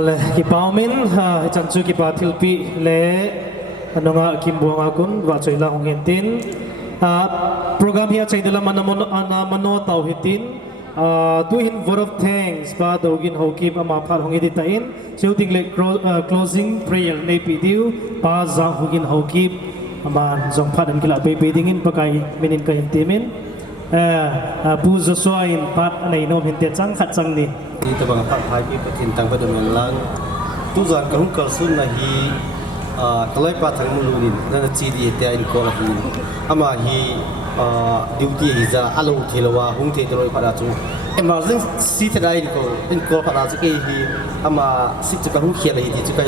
le kipaumin chanchu kipa thilpi le anonga kimbuang akun wa choila hongentin program hi chaidala mano tau hitin to hin vote of thanks pa dogin hokip ama phar hongedi tain shooting le closing prayer ne pidiu pa za hogin hokip ama jong phat an kila pe dingin pakai minin ka hintimin pu zo soin pat nei nom hin te chang khat chang ni di tabang pat hai pi patin tang padam lang tu zan ka hung ka sun na hi kalai pa thang mulunin na chi di te in ko hi ama hi duty hi za alo thilawa hung the droi pada chu emergency thadai in ko pada chu ke hi ama sit chu ka hung khia lai ti chu ka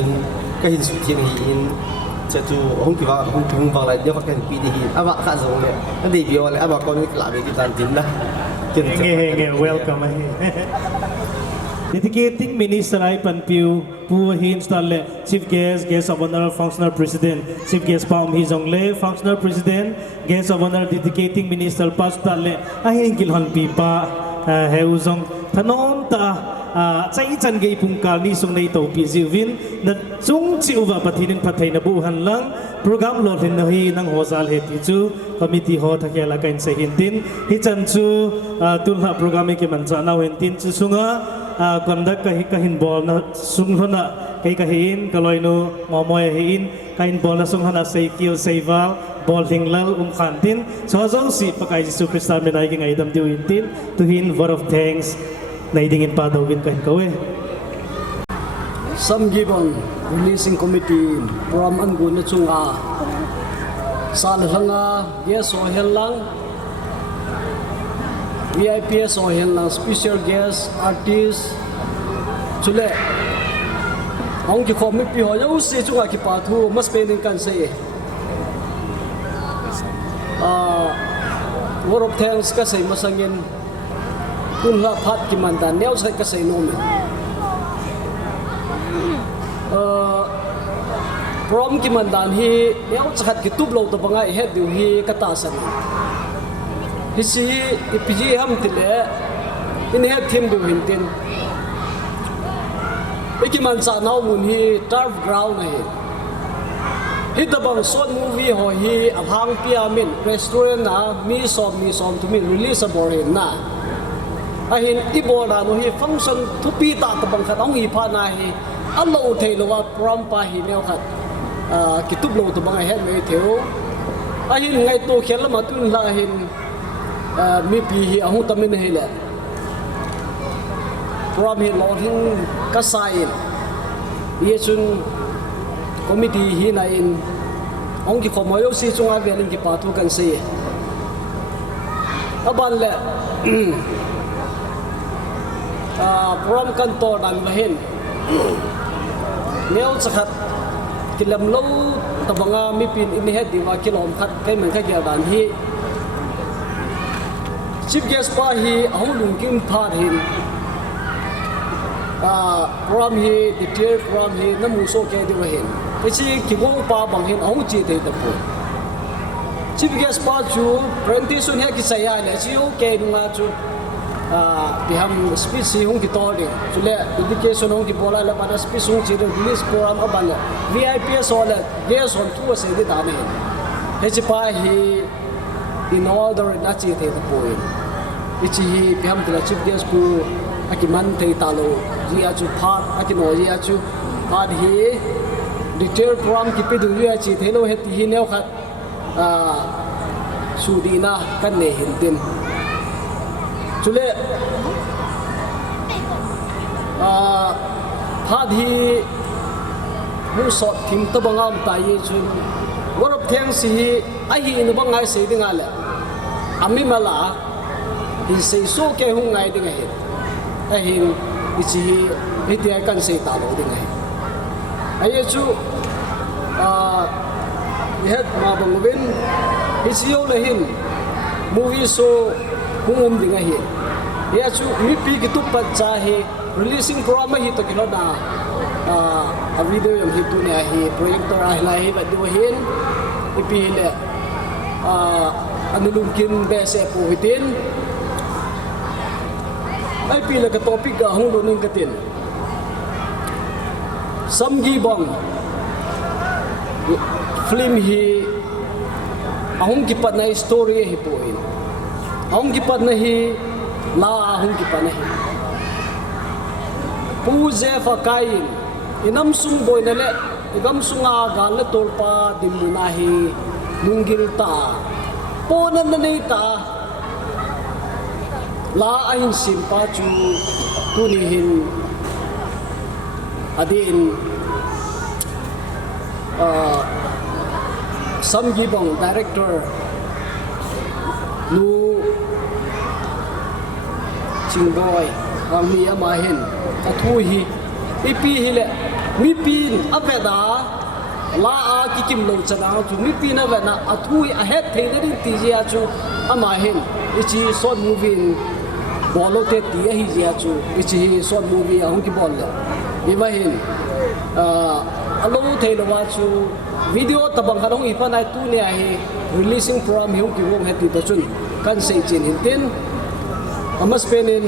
hin su thiang hi in cha chu hung ki wa hung ba lai dia ka kan pi di hi ama kha zo le dei bio le ama ko ni la be ki tan tin la nge welcome Dedicating Minister Ipan Piu, Pu Hin Stalle, Chief Guest, Guest of Honor, Functional President, Chief Guest Pam Hizong Le, Functional President, Guest of Honor, Dedicating Minister Pas Stalle, Ahin Gilhon Pipa, Heuzong, Tanon Ta, Chai Chan Gay Pungkal, Nisong Naito Pizivin, na Chung chi uwa pathinin pathai na bu han lang program lo hin na hi nang hosal he ti chu committee ho thakela kain se hin tin hi chan chu tulha program ke man cha na hin tin chu sunga conduct ka hin bol na sung hona kai ka hin kaloi no momoy hin kain bol na sung hana sei kiu sei wal bol hing lal khan tin so zo si pakai Jesu Christa menai ki ngai dam diu hin tin to hin word of thanks nai ding in pa do win kain kawe Samgi bang releasing committee from angun na chunga sal hanga guest so helang VIP so helang special guest artist chule ong ki khom mi pi ho yau se chunga ki pa thu mas spending kan se word of thanks ka sei masangin kunla phat ki mandan neu sai ka sei no me prom ki mandan hi neu chakhat ki tup lo to bangai he du hi kata san hi si ipji ham tile in he thim du hin tin ikiman sa nau mun hi turf ground hi hi da bang son movie ho hi abhang pia min restaurant na mi som to min release a borin na ahin ibora no hi function thupi ta ta bang khat ong hi pha na hi allo thei lo wa prom pa hi neu khat ki tup lo to bang he me theu ahin ngai to khel ma tun la hin mi pi hi ahu tamin he le prom hi lo hin ka sai ye chun committee hi na in ong ki khomoyo si chunga velin ki patu kan se aban le prom kan to dan lahin neo chakhat kilam lo tabanga mi pin in he diwa kilom khat kai man kha dan hi chief guest pa hi ahulung kim thar hin prom hi declare prom hi namu so ke diwa hin ichi kibong pa bang hin ahu chi de da po chief guest pa chu presentation he ki saya le chi o ke dunga chu biham speech si hung ki to de chule education hung ki bola la pada speech hung chi de release program aban le VIP so le guest on tu se de da ne he chi pa hi in order na chi de da po ichi hi biham de chief guest pu akiman thei talo ji a chu phat akino ji a chu phat hi detail program ki pe du ya chi thelo he ti hi neu khat sudina kan ne hin tin chule phat hi mu so thim ta bangam ta ye chun word of thanks hi a hi no bangai se dinga le ami mala hi se so ke hu ngai dinga he a hin ichi hi ti kan se ta lo dinga he aye chu yet ma bangwin isio lehin movie so hungum dinga hi ya chu mi pi ki tu pat cha hi releasing program hi to kilo na a video yam hi tu ne hi projector a lai hi ba du hin ipi le anulum kin be se pu hitin ai pi le ka topic ga hu lo ning ka tin Samgi bang film hi ahum ki pat na story hi poin ahum ki pat na hi la ahum ki pat na hi pu je fa kain inam sung boy na le igam sunga gal le tol pa dimuna hi nungil ta ponan na nei ta la ahin sim pa chu tuni hin adin Samgi bang director nu chingboy mi amahin athu hi ipi hi le mi pin aveda la a ki kim lo chana chu mi pin avena athu a het theina din ti ya chu amahin ichi short movie bolo te ti hi ya chu ichi short movie ahun ki bol le imahin alo theilo wa chu video tabang halong ipan ai tu ne hi releasing program hi ki wong heti ta chun kan sei chin hin tin amas penin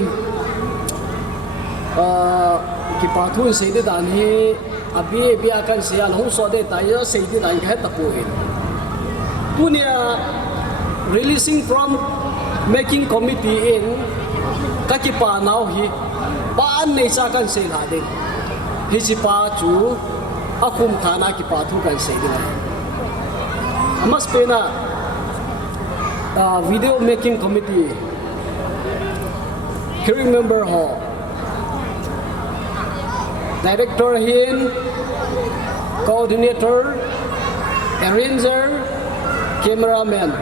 ki pathun sei de dan hi abi bi akan sial hong so de ta yo sei din ang het tapu in punya releasing from making committee in kakipa now hi pa an nei sa kan sei la de hi si pa chu akum khana ki pa thu kan sei din amas pena video making committee hearing member ho director hin coordinator arranger cameraman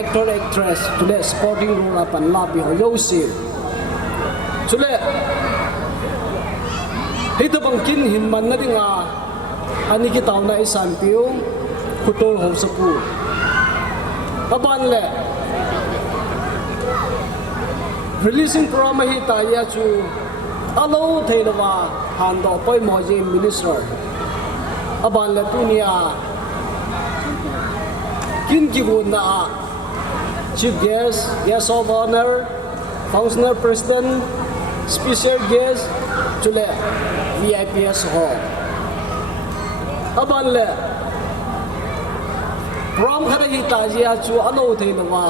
actor actress today supporting role apan labi ho yosi chule hita bangkin hinman na dinga ani ki tauna isan piu kutol ho sapu aban le releasing program hi ta ya chu alo theilawa hando poi moji minister aban le tunia kin ki na chief guest guest of honor functional president special guest chule VIPs ho aban le prom khara hi ta ya chu alo theilawa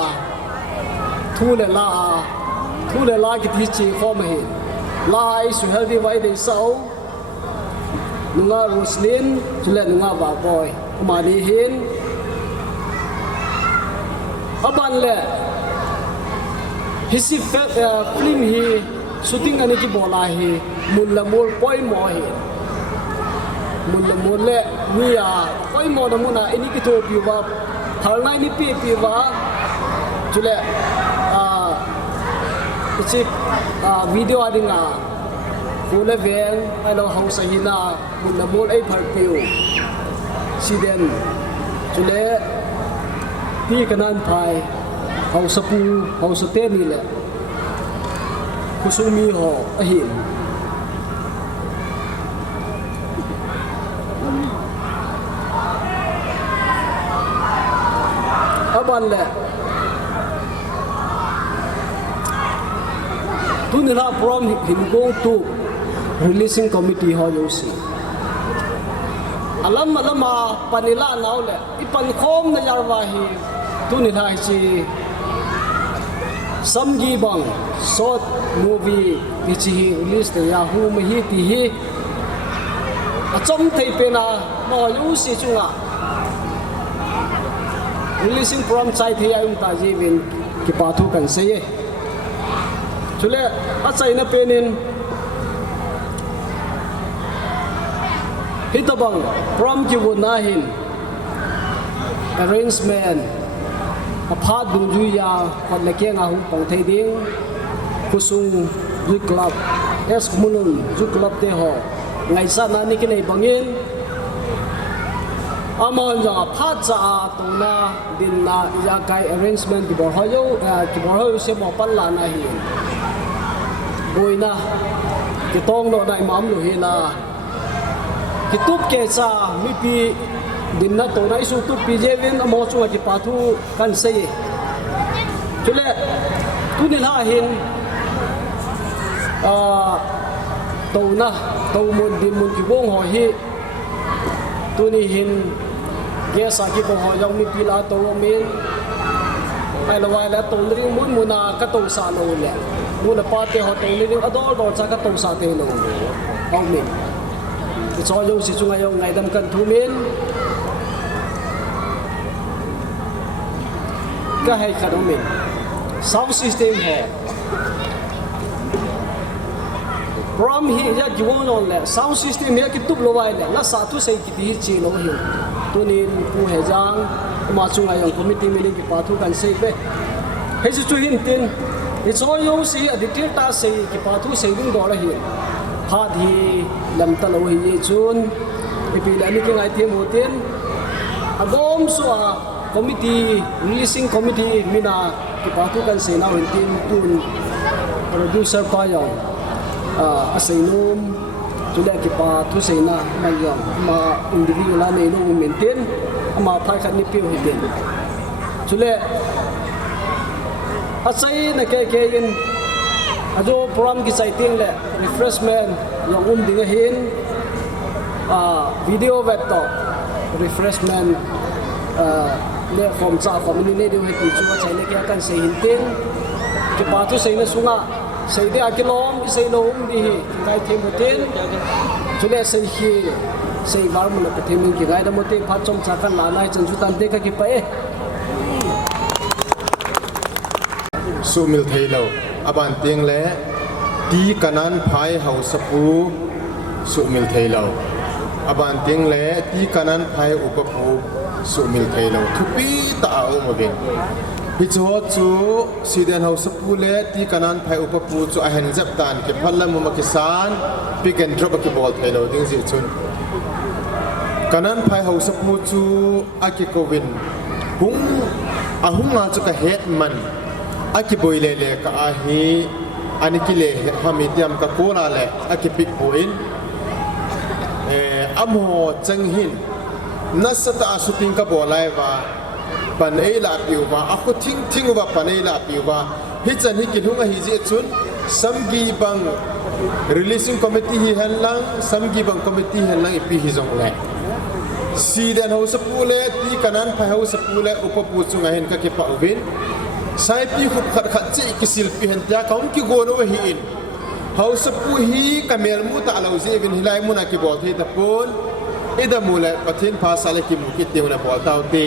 thule la ki thi chi khom hi lai su healthy vai de sau nunga roslin chule nunga ba boy mani hin aban le hisi film hi shooting ani ki bola hi mulla mol poi mo hi mulla mol le mia poi mo da muna ini ki to piwa tharna ni piwa chule ichi video adinga khule ven alo house hina mulla mol ai phar piu siden chule pi kanan phai house pu house te ni le kusumi ho ahin aban le tunila from him go to releasing committee ho yosi alam panila naw le ipan khom na yarwa hi tunila chi Samgi bang short movie chi release the Yahoo mahi ti hi achom thei pena no yosi chunga releasing from chai thei ayum ta ji win ki pathu kan sei chule achai na penin hitabang from ki wonahin arrangement apart du ya kon le ke nga hu pong thei ding kusung du club es Khomunnom du club te ho ngai sa na ni ki nei bangin amon ja phat cha to na din na ya kai arrangement ki bor hoyo se mo pan la na hi boina ki tong no dai mam lu hi na ki tup ke cha mi pi din na to na isu tup pi je win amo chu ki pathu kan sei chule tunin ha hin to na to mun din mun ki bong ho hi tuni hin ge sa ki ko ho yong mi pi la to min ai la wa la to ri mun muna ka to sa lo le muna pa te ho to ri ador dor cha ka to sa te lo ong min ti cho yo si chung ayong ngai dam kan thu min ka hai kha do min sound system hai prom hi ya jiwon on le sound system ya ki tup lo wai le la sa thu sei ki ti chi lo hi tunin pu he jang ma chung ayong committee meeting ki pa thu kan sei be he chu hin tin ni cho yo si aditil ta sei ki pa thu sei ding do la hi phat hi lam ta lo hi chun ipi la ni ki ngai thi mo tin agom su a committee releasing committee mina ki pa thu kan sei na wen tin tun producer pa yo asainom tule ki pa thu sei na ma yo ma individual la nei no maintain ama phai khat ni pi hi den tule asai na ke in ajo program ki sai ting le refreshment yang ding hin video vet to refreshment le form cha form ni ne du he pi chu chai ne kya kan sei hintin ki pa tu sei na sunga sei de akilom sei no um di hi kai them hotel chu le sei hi sei war mu na pathem ki gai da mote phat chom cha kan la nai chen chu tan de ka ki pa e sumil theilo aban tiang le ti kanan phai hau sapu sumil theilo aban tiang le ti kanan phai upapu sumil theilo thupi ta au mo ben hi chu chu siden hau sapu le ti kanan phai upapu chu a hen jap tan ke phallam mo kisan pick and drop ki ball theilo ding ji chun kanan phai hau sapu chu aki kovin hung ahung nga chu ka het man aki boile le ka ahi aniki le hamitiam ka kora le aki pik poin amho changhin nasata asuting ka bolai wa panei la piwa aku ting wa panei la piwa hi chan hi ki hunga hi je chun samgi bang releasing committee hi hanlang samgi bang committee hanlang ipi hi jong le siden ho sapule ti kanan phai ho sapule upapu chunga hen ka ki pa ubin sai pi khup khat khat che kisil pi hen ta kaum ki gono hi in hau sapu hi kamel mu ta lo je bin hilai mu na ki bol the ta pon ida mu le pathin pha sale ki mu ki te na bol taw te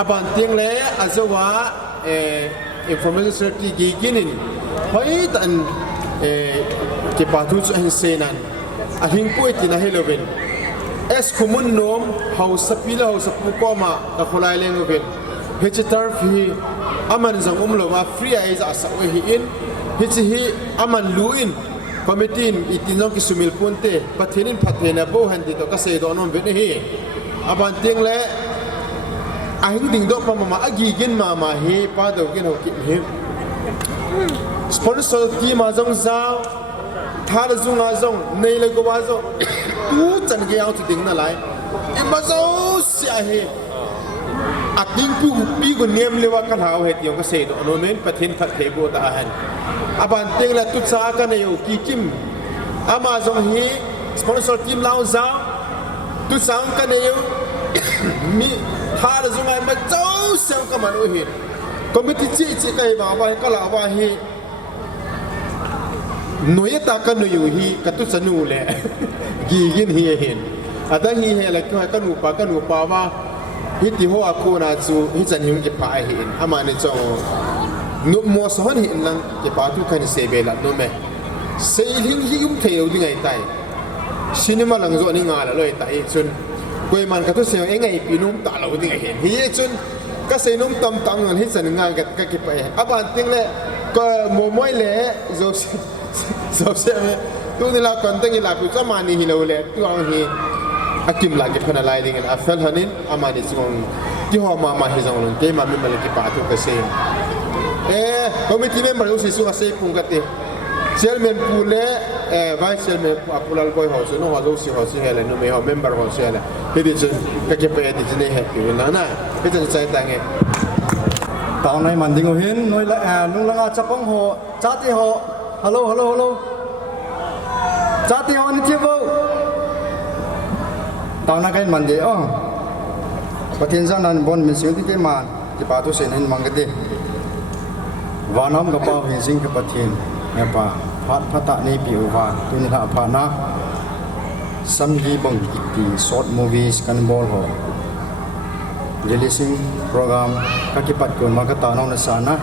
aban tiang le azawa information secretary gi ginin hoi tan ki pa thu chu hin senan a hing poi ti na heloven es Khomunnom hau sapila hau sapu ko ma ta kholai lengoven hechitar fi aman zang umlo ma free ai za sa hi in hi aman luin committee itinong ki sumil punte pathenin phathena bo handi to ka se do nom ve hi aban tiang le ahing ding do pa ma agi gin ma hi pa do gin ho ki hi sponsor ti ma jong zao thar zunga zong nei le go wa zo tu chan ge out ding na lai e ma zo sia hi ating pi gu niam lewa kan hau het yo ka se do no men pathin phat the go ta han aban teng la tu cha ka ne yo ki kim ama zong hi sponsor team lao za tu sang ka ne yo mi thar zunga ma zo sem ka man o hi committee chi ka ba ba ka la wa hi noya ta ka no yo hi ka tu sanu le gi gin hi hen ada hi he la ka nu pa wa hi ti ho akona chu hi chan him ki pa hi in ama ne chong nu mo so han hi lang ki pa tu kan se be la no me sei hing hi um theu ding ai tai cinema lang zo ni nga la loi tai chun koi man ka tu se engai pinum ta lo ding ai hen hi chun ka se num tam tang an hi chan nga ka ki pa aban ting le ko mo moi le zo se me tu ni la kon tang ila ku cha ma ni hi lo le tu ang hi akim lagi phana lai ding an afel hanin amani chong ki ho ma hi jong lon ke ma mi mal ki pa tu ka se committee member u se su ase pung ka te chairman pule vice chairman apulal boy ho so no ho si ho si hele no me ho member ho si hele he di chen ka ke pe di chen he pi na na he chen sai ta nge taw nai man ding hin noi la nung la nga chapong ho cha ti ho hello cha ti ho ni ti bo tao na cái mình vậy có thiên gia nan bon mình xíu thì cái màn thì bà tôi sẽ nên mang cái gì và nó có bao hiện sinh cái bát thiên nghe bà phát tạ này biểu và tôi nên là phát na Samgi bang kiti short movies kan bol ho releasing program kakipat ko magata nong na sana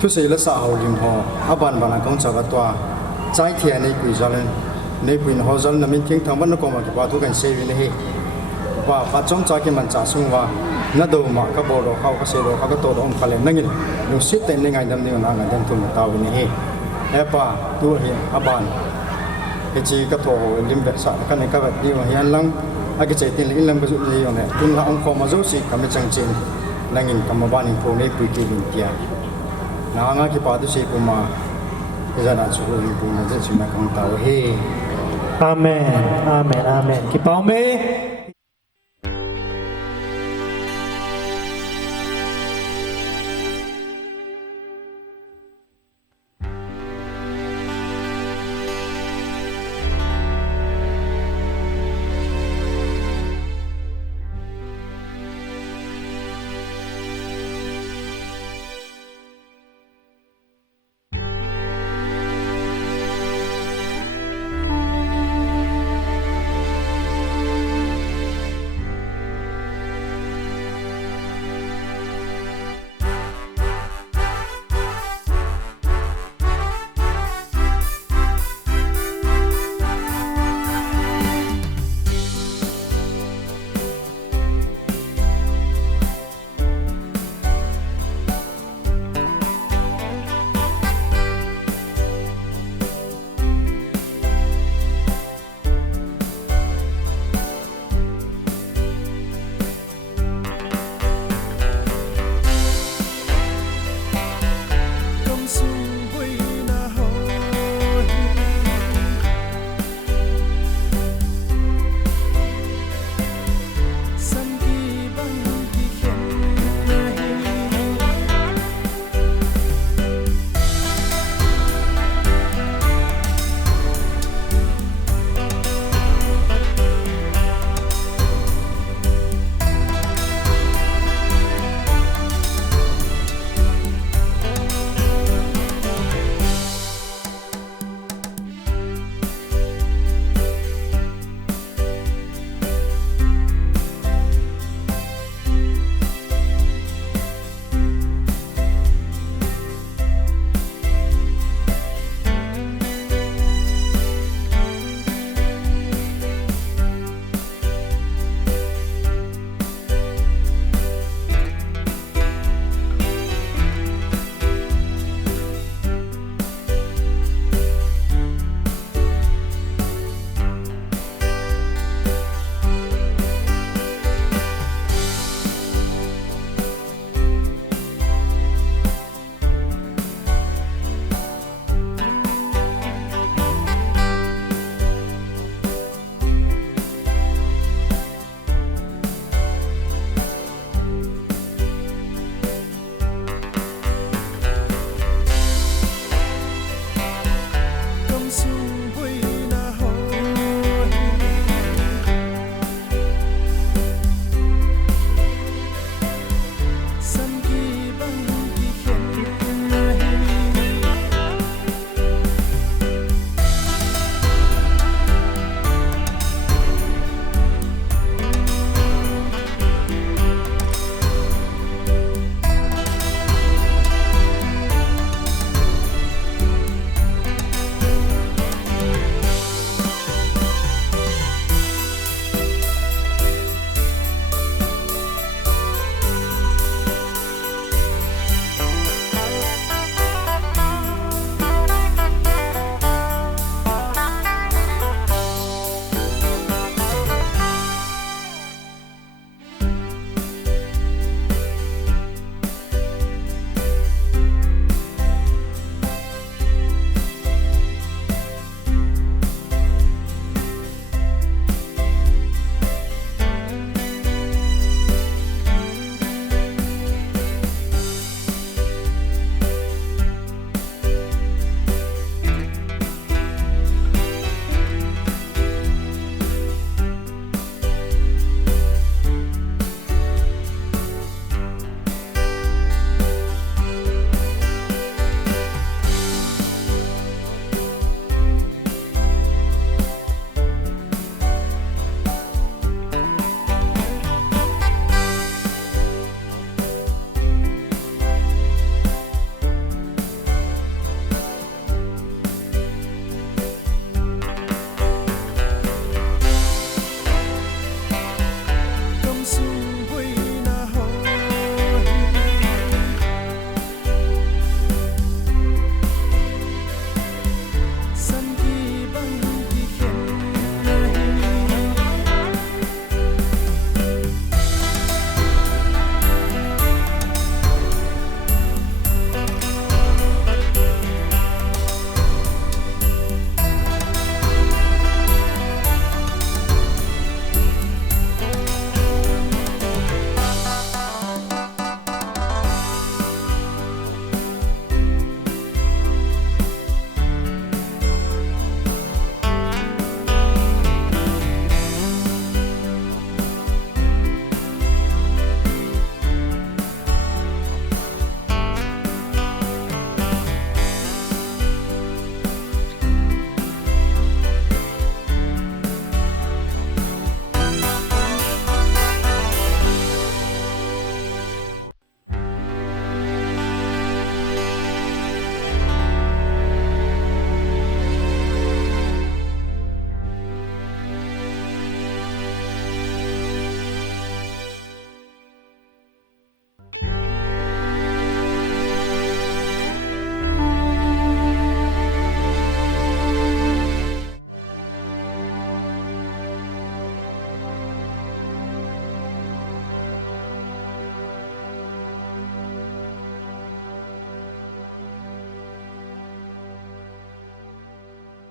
tu sei la sa ho lim ho aban bana kong cha twa chai thia nei pui jalen nei pui ho jal na min thing thang ban ko ma ki pa tu kan se wi nei wa pa chong cha ki man cha sung wa na do ma ka bo ro khaw ka se ro ka to ro om khale nangin lu sit te nei ngai dam ni na ngai dam tu ma ta wi nei e pa tu hi aban ke chi ka to lim ve sa ka nei ka va di wa hian lang a ke chai tin lim ba zu ni yo ne tun la ong ko ma zo si ka me chang chin nangin ka ma ban ko nei pui ki bin tia na nga ki pa tu se ko ma ke na chu ri pu na je chi na kang ta he amen amen amen ki pa me